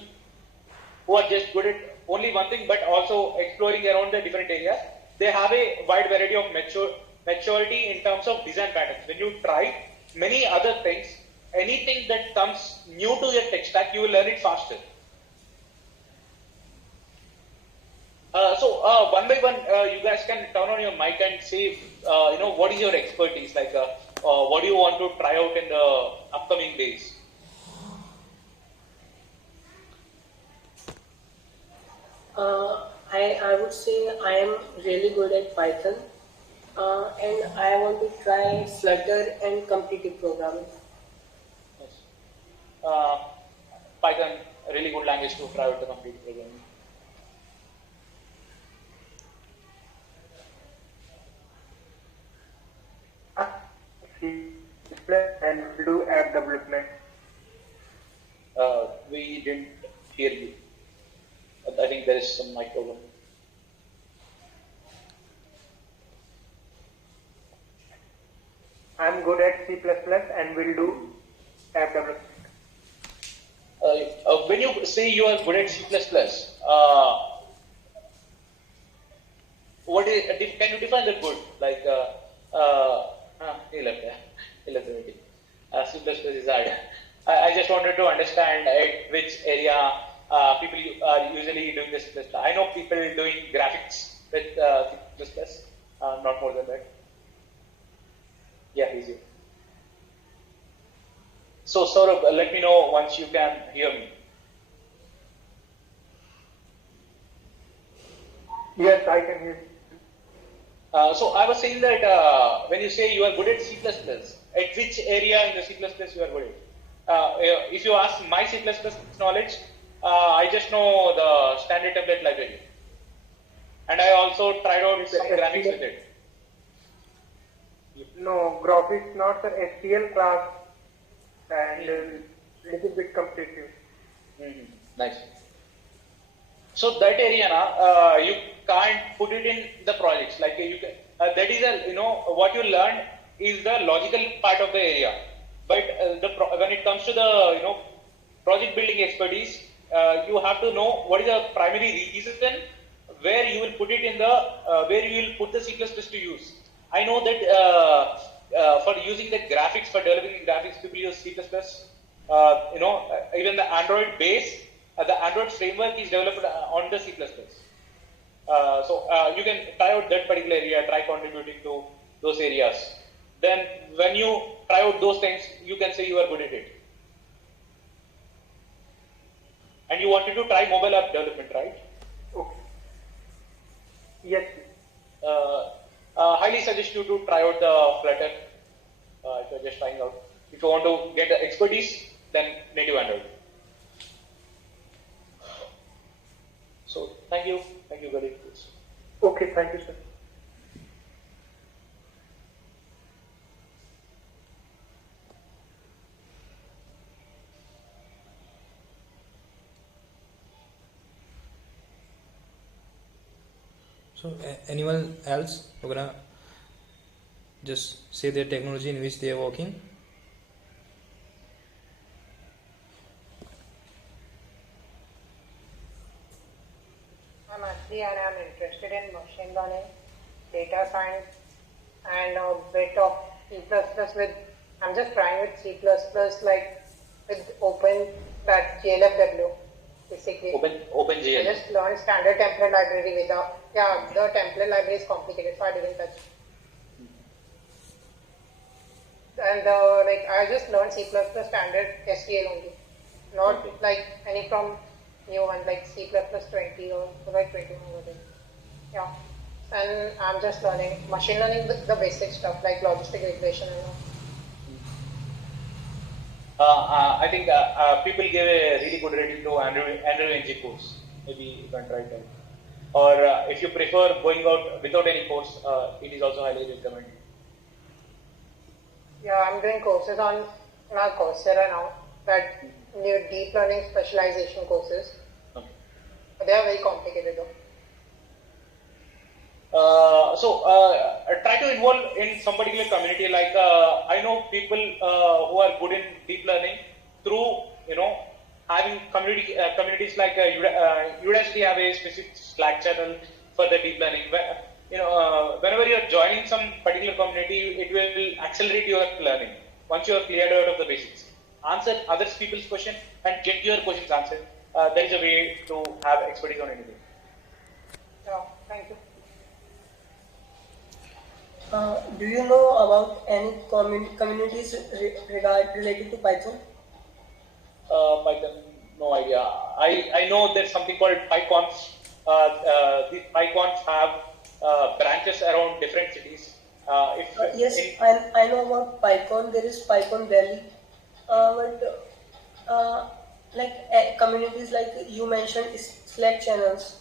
who are just good at only one thing, but also exploring around the different areas. They have a wide variety of maturity in terms of design patterns. When you try many other things, anything that comes new to your tech stack, you will learn it faster. So one by one, you guys can turn on your mic and say, what is your expertise? Like, what do you want to try out in the upcoming days? I would say I am really good at Python, and I want to try Flutter and competitive programming. Yes. Python, a really good language to try out the competitive programming. And do app development. We didn't hear you. I think there is some mic problem. I'm good at C++ and will do app development. When you say you are good at C++, what is? Can you define the good? Like, C++ is hard. I just wanted to understand at which which area people are usually doing this. I know people doing graphics with C++, not more than that. Yeah, easy. So Saurabh, let me know once you can hear me. Yes, I can hear you. So I was saying that when you say you are good at C++, at which area in the C++ you are good at? If you ask my C++ knowledge, I just know the standard template library. And I also tried out some graphics with it. No, graphics, not the STL class, and little bit competitive. Nice. So that area, you can't put it in the projects. Like you can, that is what you learn is the logical part of the area. But when it comes to the project building expertise, you have to know what is the primary reason where you will put it in the where you will put the C++ to use. I know that for using the graphics, for developing graphics, people use C++. Even the Android base, the Android framework is developed on the C++. So you can try out that particular area, try contributing to those areas. Then when you try out those things, you can say you are good at it. And you wanted to try mobile app development, right? Okay. Yes. Highly suggest you to try out the Flutter if you're just trying out. If you want to get the expertise, then native Android. So thank you very much. Okay, thank you, sir. So anyone else who gonna just say their technology in which they are working? And I'm interested in machine learning, data science, and a bit of C++ with, I'm just trying with C++ like with that GLFW, basically. OpenGL. I just learned standard template library without, the template library is complicated, so I didn't touch. And I just learned C++ standard STL only, not like any from new one like C++ 20 or like 21 or whatever. Yeah. And I'm just learning machine learning with the basic stuff like logistic regression and all. I think people give a really good rating to Andrew NG course. Maybe you can try that. Or if you prefer going out without any course, it is also highly recommended. Yeah, I'm doing courses on Coursera now, that new deep learning specialization courses. Okay. They are very complicated though. Try to involve in some particular community. Like I know people who are good in deep learning through having communities like Udacity have a specific Slack channel for the deep learning. Whenever you are joining some particular community, it will accelerate your learning. Once you are cleared out of the basics, answer other people's questions and get your questions answered. There is a way to have expertise on anything. Yeah, thank you. Do you know about any communities related to Python? Python, no idea. I know there's something called PyConf. These PyConf have branches around different cities. Yes, I know about PyCon. There is PyCon Delhi, but communities like you mentioned, Slack channels,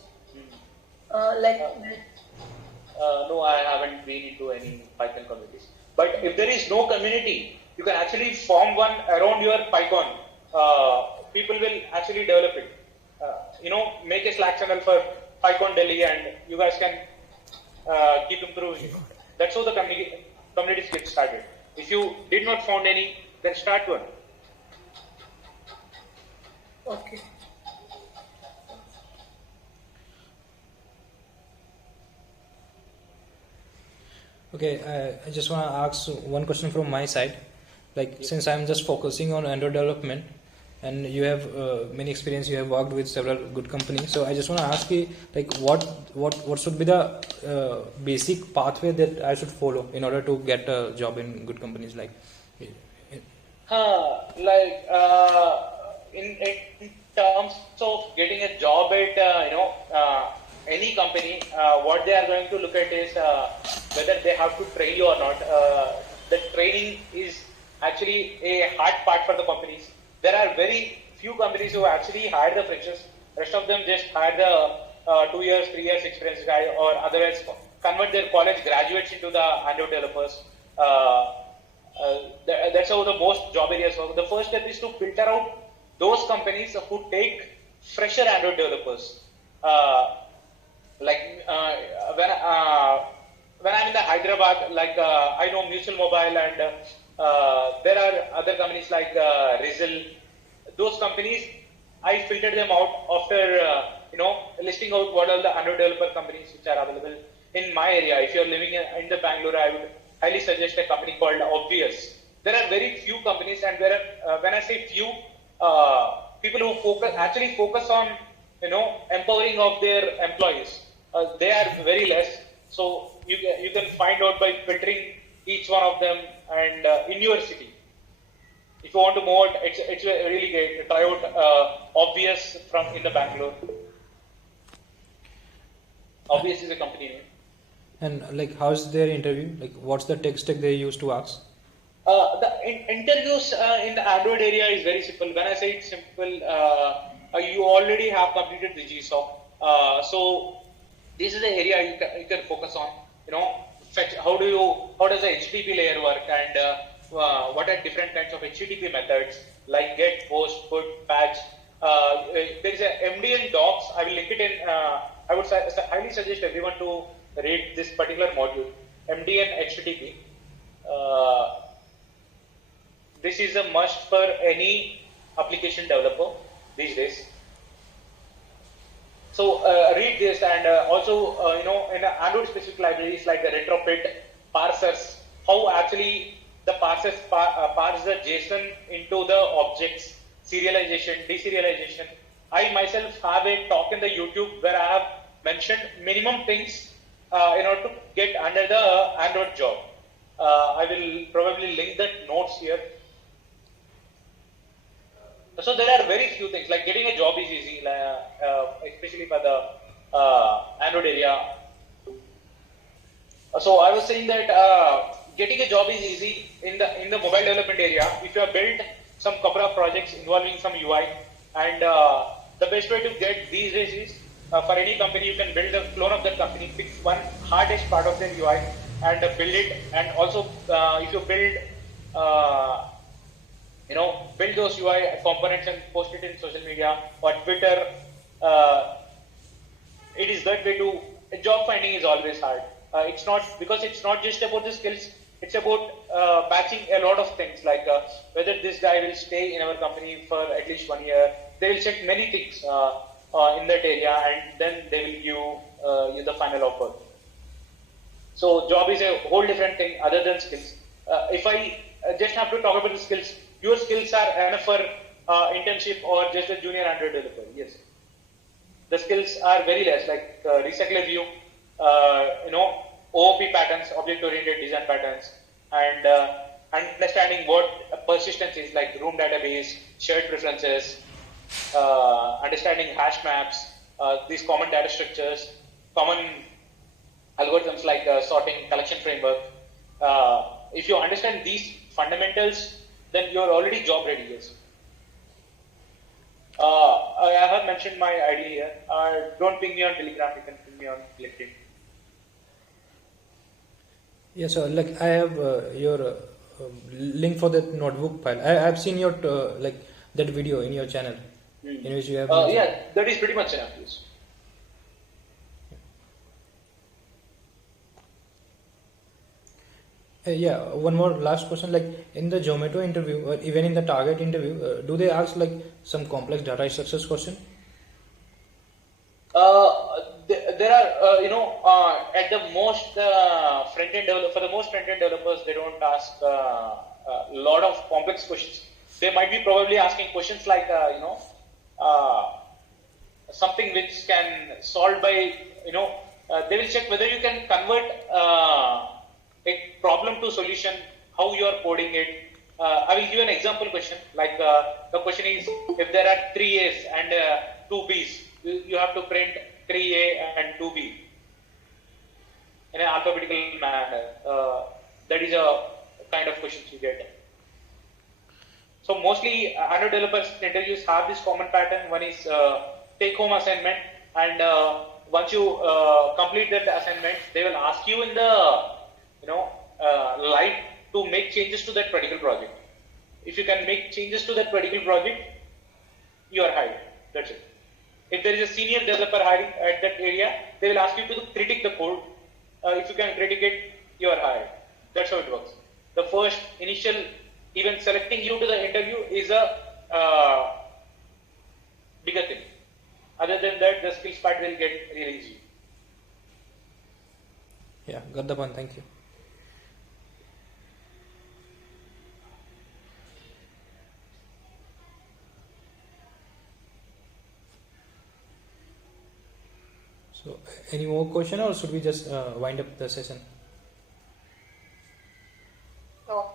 No, I haven't been into any Python communities. But if there is no community, you can actually form one around your PyCon. People will actually develop it. Make a Slack channel for PyCon Delhi, and you guys can keep improving it. That's how the communities get started. If you did not found any, then start one. Okay. Okay, I just want to ask one question from my side. Since I'm just focusing on Android development, and you have many experience. You have worked with several good companies. So I just want to ask you, like, what should be the basic pathway that I should follow in order to get a job in good companies? Like, like in terms of getting a job at any company, what they are going to look at is whether they have to train you or not. The training is actually a hard part for the companies. There are very few companies who actually hire the freshers. Rest of them just hire the 2 years, 3 years experience guy, or otherwise convert their college graduates into the Android developers. That's how the most job areas work. The first step is to filter out those companies who take fresher Android developers. When I'm in the Hyderabad, I know Mutual Mobile, and there are other companies like Rizal. Those companies, I filtered them out after listing out what are the Android developer companies which are available in my area. If you're living in the Bangalore, I would highly suggest a company called Obvious. There are very few companies, and there are, when I say few, people who actually focus on empowering of their employees. They are very less. So you can find out by filtering each one of them, and in your city. If you want to move out, it's really great. Try out Obvious in the Bangalore. Obvious is a company name. and like, how's their interview? Like, what's the tech stack they use to ask? The interviews in the Android area is very simple. When I say it's simple, you already have completed the GSOC. So this is the area you can focus on. Fetch, how does the HTTP layer work, and what are different kinds of HTTP methods like get, post, put, patch. There is a MDN docs. I will link it in. I would highly suggest everyone to read this particular module, MDN HTTP. This is a must for any application developer these days. So read this, and also in Android specific libraries like the retrofit parsers, how actually the parsers parse the JSON into the objects, serialization, deserialization. I myself have a talk in the YouTube where I have mentioned minimum things in order to get under the Android job. I will probably link that notes here. So there are very few things, like getting a job is easy, especially for the Android area. So I was saying that getting a job is easy in the mobile development area if you have built some couple of projects involving some UI. And the best way to get these days is for any company, you can build a clone of that company, pick one hardest part of their UI and build it. And also if you build build those UI components and post it in social media or Twitter. It is that way to job finding is always hard. It's not just about the skills. It's about matching a lot of things, like whether this guy will stay in our company for at least 1 year. They will check many things in that area, and then they will give you the final offer. So job is a whole different thing other than skills. If I just have to talk about the skills, your skills are enough for internship or just a junior Android developer. Yes, the skills are very less, like recycler view, OOP patterns, object-oriented design patterns, and understanding what persistence is, like room database, shared preferences, understanding hash maps, these common data structures, common algorithms like sorting, collection framework. If you understand these fundamentals, then you're already job ready. Yes. I have mentioned my ID here. Don't ping me on Telegram. You can ping me on LinkedIn. Yeah, so like I have your link for that notebook file. I have seen your like that video in your channel in which you have. Yeah, that is pretty much enough. Yes. Yeah, one more last question. Like in the Zomato interview or even in the Target interview, do they ask like some complex data structures question? There are, at the most front-end for the most front-end developers, they don't ask a lot of complex questions. they might be probably asking questions like, something which can solve by, they will check whether you can convert a problem to solution, how you are coding it. I will give you an example question. Like the question is, if there are 3 A's and 2 B's, you have to print 3A and 2B in an alphabetical manner. That is a kind of questions you get. So mostly Android developers interviews have this common pattern. One is take home assignment, and once you complete that assignment, they will ask you in the live to make changes to that particular project. If you can make changes to that particular project, you are hired. That's it. If there is a senior developer hiring at that area, they will ask you to critique the code. If you can critique it, you are hired. That's how it works. The first initial, even selecting you to the interview is a bigger thing. Other than that, the skills part will get really easy. Yeah, got the point. Thank you. So, any more question, or should we just wind up the session? So,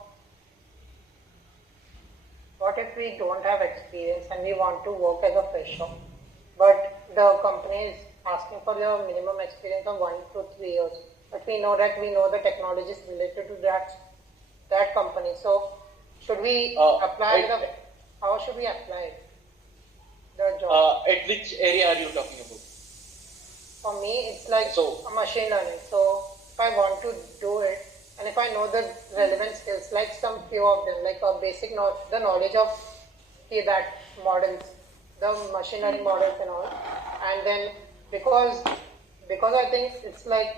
what if we don't have experience and we want to work as a fresher, but the company is asking for the minimum experience of 1 to 3 years, but we know the technologies related to that company. So, should we how should we apply the job? At which area are you talking about? For me, it's like a machine learning. So if I want to do it, and if I know the relevant skills, like some few of them, like a basic the knowledge of that models, the machine learning models and all, and then because I think it's like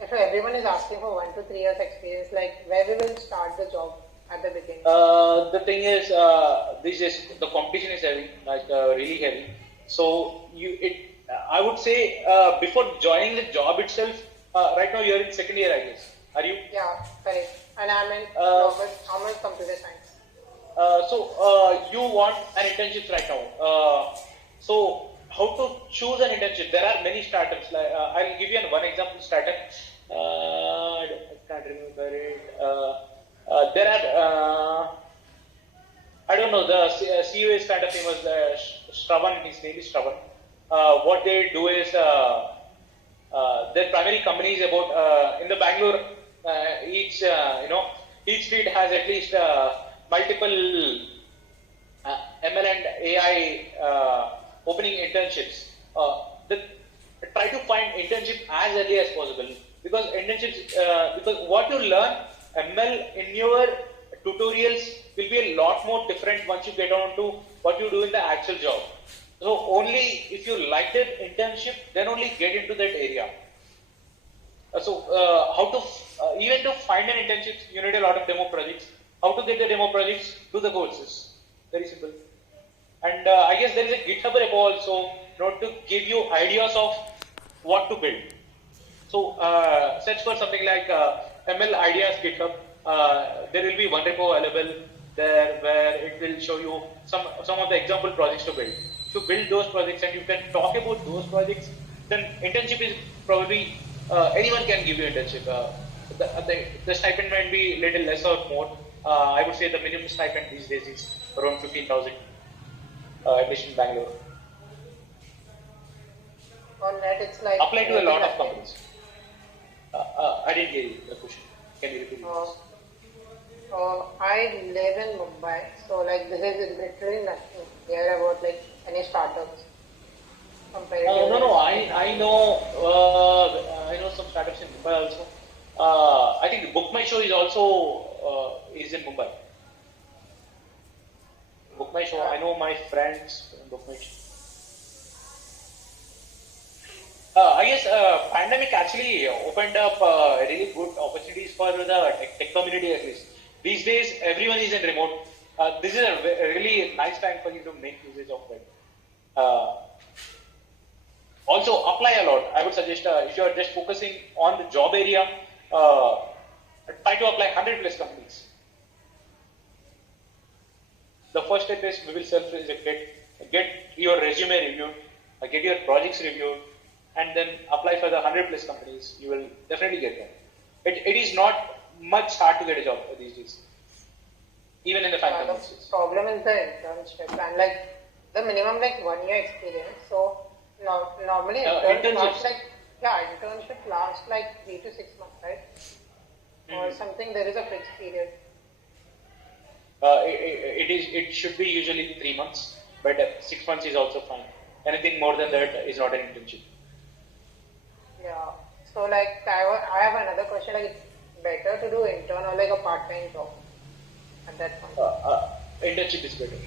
if everyone is asking for 1 to 3 years experience, like where we will start the job at the beginning. The thing is, the competition is heavy, like really heavy. So I would say before joining the job itself, right now you are in second year, I guess. Are you? Yeah, correct. And I'm in normal computer science. So you want an internship right now. So how to choose an internship? There are many startups. Like, I'll give you one example startup. I can't remember it. There are I don't know, the CEO is kind of famous, Shravan, his name is Shravan. What they do is, their primary company is about, in the Bangalore, each street has at least multiple ML and AI opening internships. Try to find internship as early as possible, because internships, because what you learn ML in your tutorials will be a lot more different once you get on to what you do in the actual job. So only if you like that internship, then only get into that area. So how to even to find an internship, you need a lot of demo projects. How to get the demo projects? Do the courses. Very simple. And I guess there is a GitHub repo also, to give you ideas of what to build. So search for something like ML Ideas GitHub. There will be one repo available there where it will show you some of the example projects to build. If you build those projects and you can talk about those projects, then internship is probably anyone can give you internship. The stipend might be little less or more. I would say the minimum stipend these days is around 15,000. At least in Bangalore. On that, it's like apply to a lot of companies. I didn't hear you, the question. Can you repeat it? I live in Mumbai, so like this is literally nothing here about like any startups. No. I know some startups in Mumbai also. I think Book My Show is also is in Mumbai. Book My Show. I know my friends in Book My Show. I guess pandemic actually opened up really good opportunities for the tech community at least. These days, everyone is in remote. This is a really nice time for you to make usage of it. Also, apply a lot. I would suggest if you are just focusing on the job area, try to apply 100 plus companies. first step is we will self-reject it, get your resume reviewed, get your projects reviewed, and then apply for the 100 plus companies. You will definitely get them. It is not much hard to get a job these days, even in the fan The companies. problem is the internship and like the minimum like 1 year experience. So normally internship lasts Internships. like internship lasts like 3 to 6 months, right? Or something. There is a fixed period. It should be usually 3 months, but 6 months is also fine. Anything more than that is not an internship. Yeah. So like I have another question. Like, it's better to do intern or like a part-time job at that point. Internship is better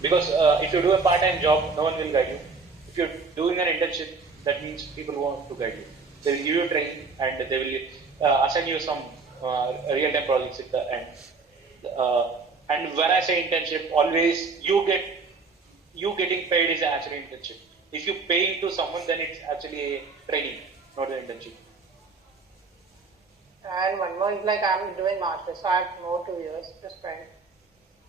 because if you do a part-time job, no one will guide you. If you're doing an internship, that means people want to guide you. They will give you training and they will assign you some real-time projects at the end. And when I say internship, always you getting paid is actually internship. If you paying to someone, then it's actually a training, not an internship. And one more is like I'm doing masters, so I have more 2 years to spend.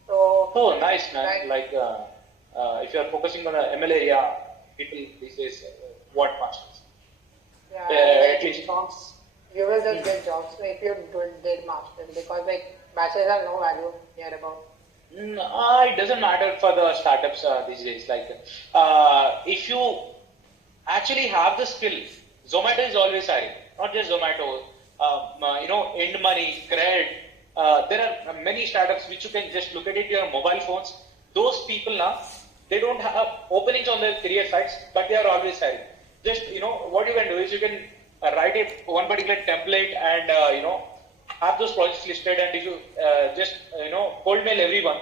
So Oh, nice, man. Like, if you are focusing on a ML area, people these days want masters. yeah, at like least. jobs. You will just get jobs if you did masters because like bachelors have no value here about. It doesn't matter for the startups these days. Like, if you actually have the skill, Zomato is always hiring. Not just Zomato. End money, credit. There are many startups which you can just look at it your mobile phones. Those people now, they don't have openings on their career sites, but they are always hiring. Just what you can do is you can write one particular template and have those projects listed, and if you just cold mail everyone,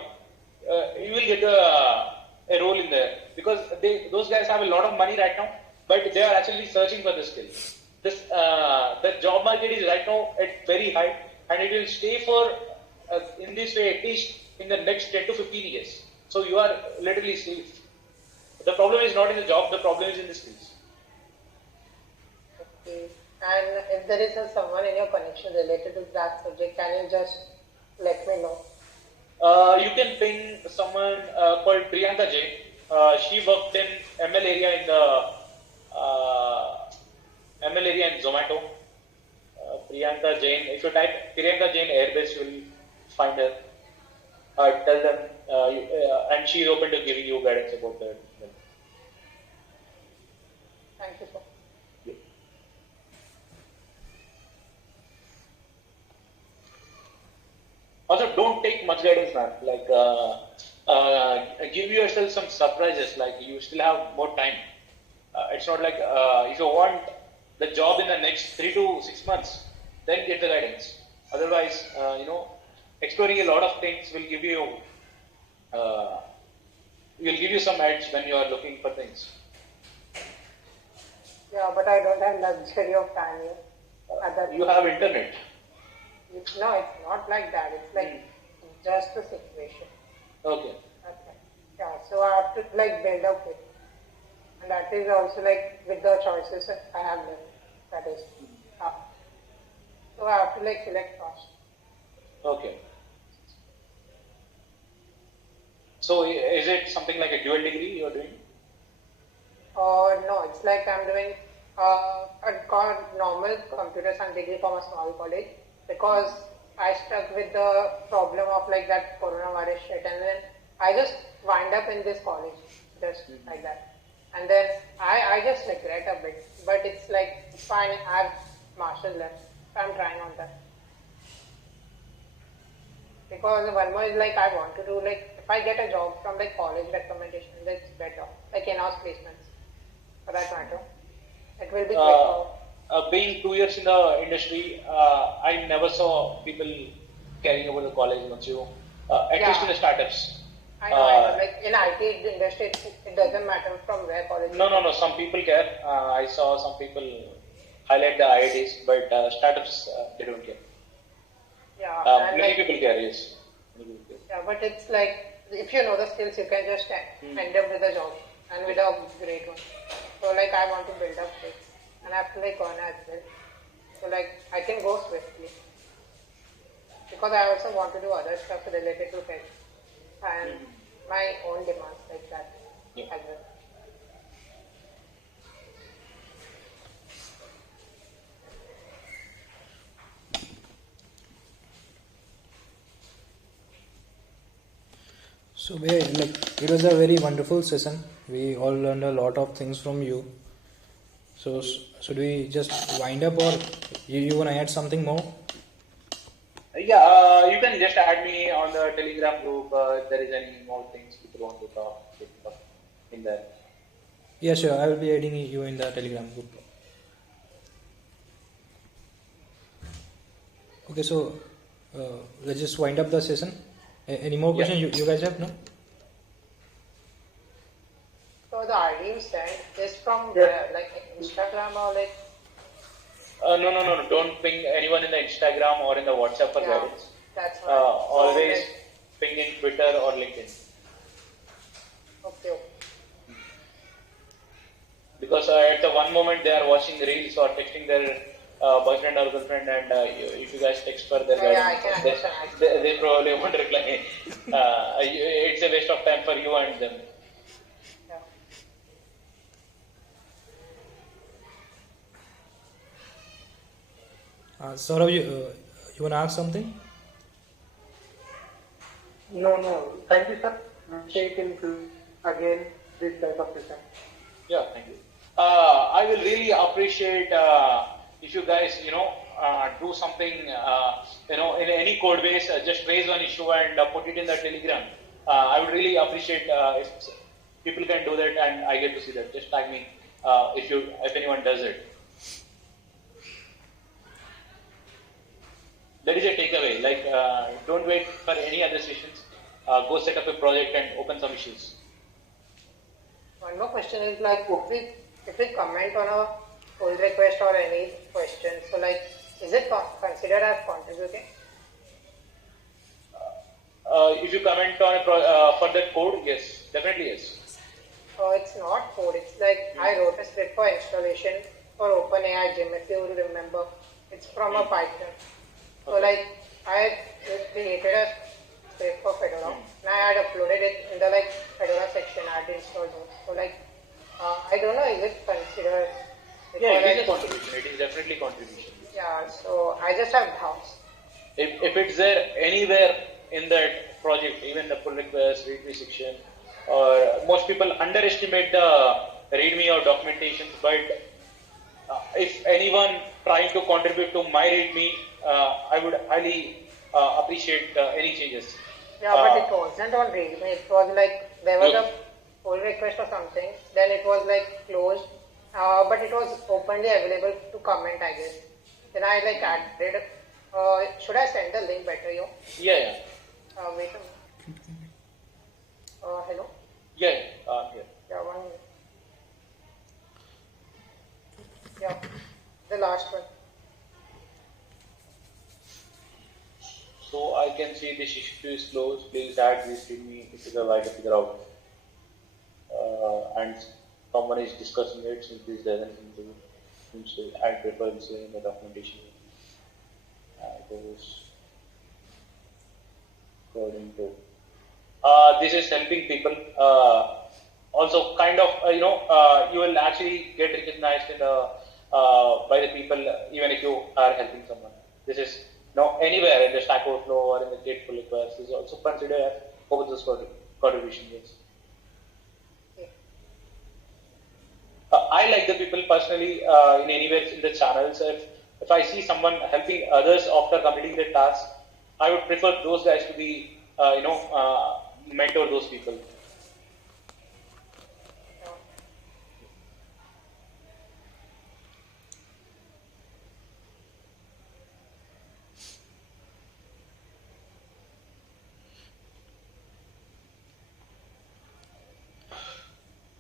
you will get a role in there because those guys have a lot of money right now, but they are actually searching for the skill. The job market is right now at very high, and it will stay for in this way at least in the next 10 to 15 years. So you are literally safe. The problem is not in the job, the problem is in the skills. Okay. And if there is someone in your connection related to that subject, can you just let me know? You can ping someone called Priyanka Jain. She worked in ML area in the ML area in Zomato. Priyanka Jain. If you type Priyanka Jain Airbase, you will find her. Tell them, and she is open to giving you guidance about that. Thank you, sir. Also, don't take much guidance, man. Like, give yourself some surprises. Like, you still have more time. It's not like if you want the job in the next 3 to 6 months, then get the guidance. Otherwise, exploring a lot of things will give you some edge when you are looking for things. Yeah, but I don't have luxury of time here. At that You have internet. No, it's not like that. It's like just the situation. Okay. Okay. Yeah, so I have to like build up it. And that is also like with the choices I have left. That is. So I have to like select first. Okay. So is it something like a dual degree you are doing? No, it's like I'm doing a normal computer science degree from a small college because I stuck with the problem of like that coronavirus shit, and then I just wind up in this college just like that. And then I just regret a bit, but it's like it's fine. I have master's left, so I'm trying on that. Because one more is like I want to do like if I get a job from like college recommendation, that's better. Like in-house placements, for that matter, it will be quicker. Being 2 years in the industry, I never saw people caring about the college much. At least in the startups. I know. Like in IT industry, it doesn't matter from where college. No. Some people care. I saw some people highlight the IITs, but startups they don't care. Yeah. Many like, people care. Yes. yeah, but it's like if you know the skills, you can just end up with a job and with a great one. So like I want to build up this, and I have to like earn as well. So like I can go swiftly because I also want to do other stuff related to tech. and my own demands like that Yeah. as well. So like it was a very wonderful session. We all learned a lot of things from you. So should we just wind up, or you wanna add something more? Yeah, you can just add me on the Telegram group. If there is any more things people want to talk in there. Yeah, sure. I will be adding you in the Telegram group. Okay, so let's just wind up the session. Any more Yeah. questions you guys have? No? So the ID you sent is from Yes. like Instagram or like No. Don't ping anyone in the Instagram or in the WhatsApp for yeah, guidance. that's right. So, Always like, ping in Twitter or LinkedIn. okay. Because at the one moment they are watching reels or texting their boyfriend or girlfriend, and if you guys text for their Yeah, I guidance, can understand. they probably won't reply. It's a waste of time for you and them. Yeah. Saurav, you wanna ask something? No. Thank you, sir. Take in again this type of session. Yeah, thank you. I will really appreciate if you guys, do something, in any code base, just raise one issue and put it in the Telegram. I would really appreciate if people can do that and I get to see that. Just tag me if anyone does it. That is a takeaway. Like, don't wait for any other sessions. Go set up a project and open some issues. One more question is like if we comment on a pull request or any question, so like is it considered as contributing? If you comment on for that code, yes, definitely yes. It's not code. It's like I wrote a script for installation for OpenAI Gym. If you remember, it's from a Python. So like I created a script for Fedora and I had uploaded it in the like Fedora section. I had installed it. So like I don't know, is it considered? Yeah, it is a Because, contribution. It is definitely contribution. yeah. So I just have doubts. If it's there anywhere in that project, even the pull request, readme section, or most people underestimate the readme or documentation, but if anyone trying to contribute to my readme, I would highly appreciate any changes. Yeah, but it wasn't on readme. It was like there was a pull request or something. Then it was like closed, but it was openly available to comment, I guess. Then I like added. Should I send the link better, yo? Yeah. Wait a minute. Hello. Yeah. Yeah, 1 minute. Yeah, the last one. So I can see this issue is closed. Please add this to me to figure out to figure out. And someone is discussing it since this doesn't seem to add reference in the documentation. Goes according to. This is helping people. Also, kind of, you will actually get recognized in the by the people, even if you are helping someone. This is anywhere in the Stack Overflow or in the Git pull request is also considered as open source contribution. Yes. I like the people personally in anywhere in the channels. If I see someone helping others after completing their task, I would prefer those guys to be, mentor those people.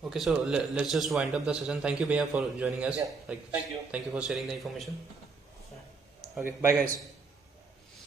Okay, so let's just wind up the session. Thank you, Bhaiya, for joining us. Yeah. Like, Thank you. Thank you for sharing the information. Okay, bye, guys.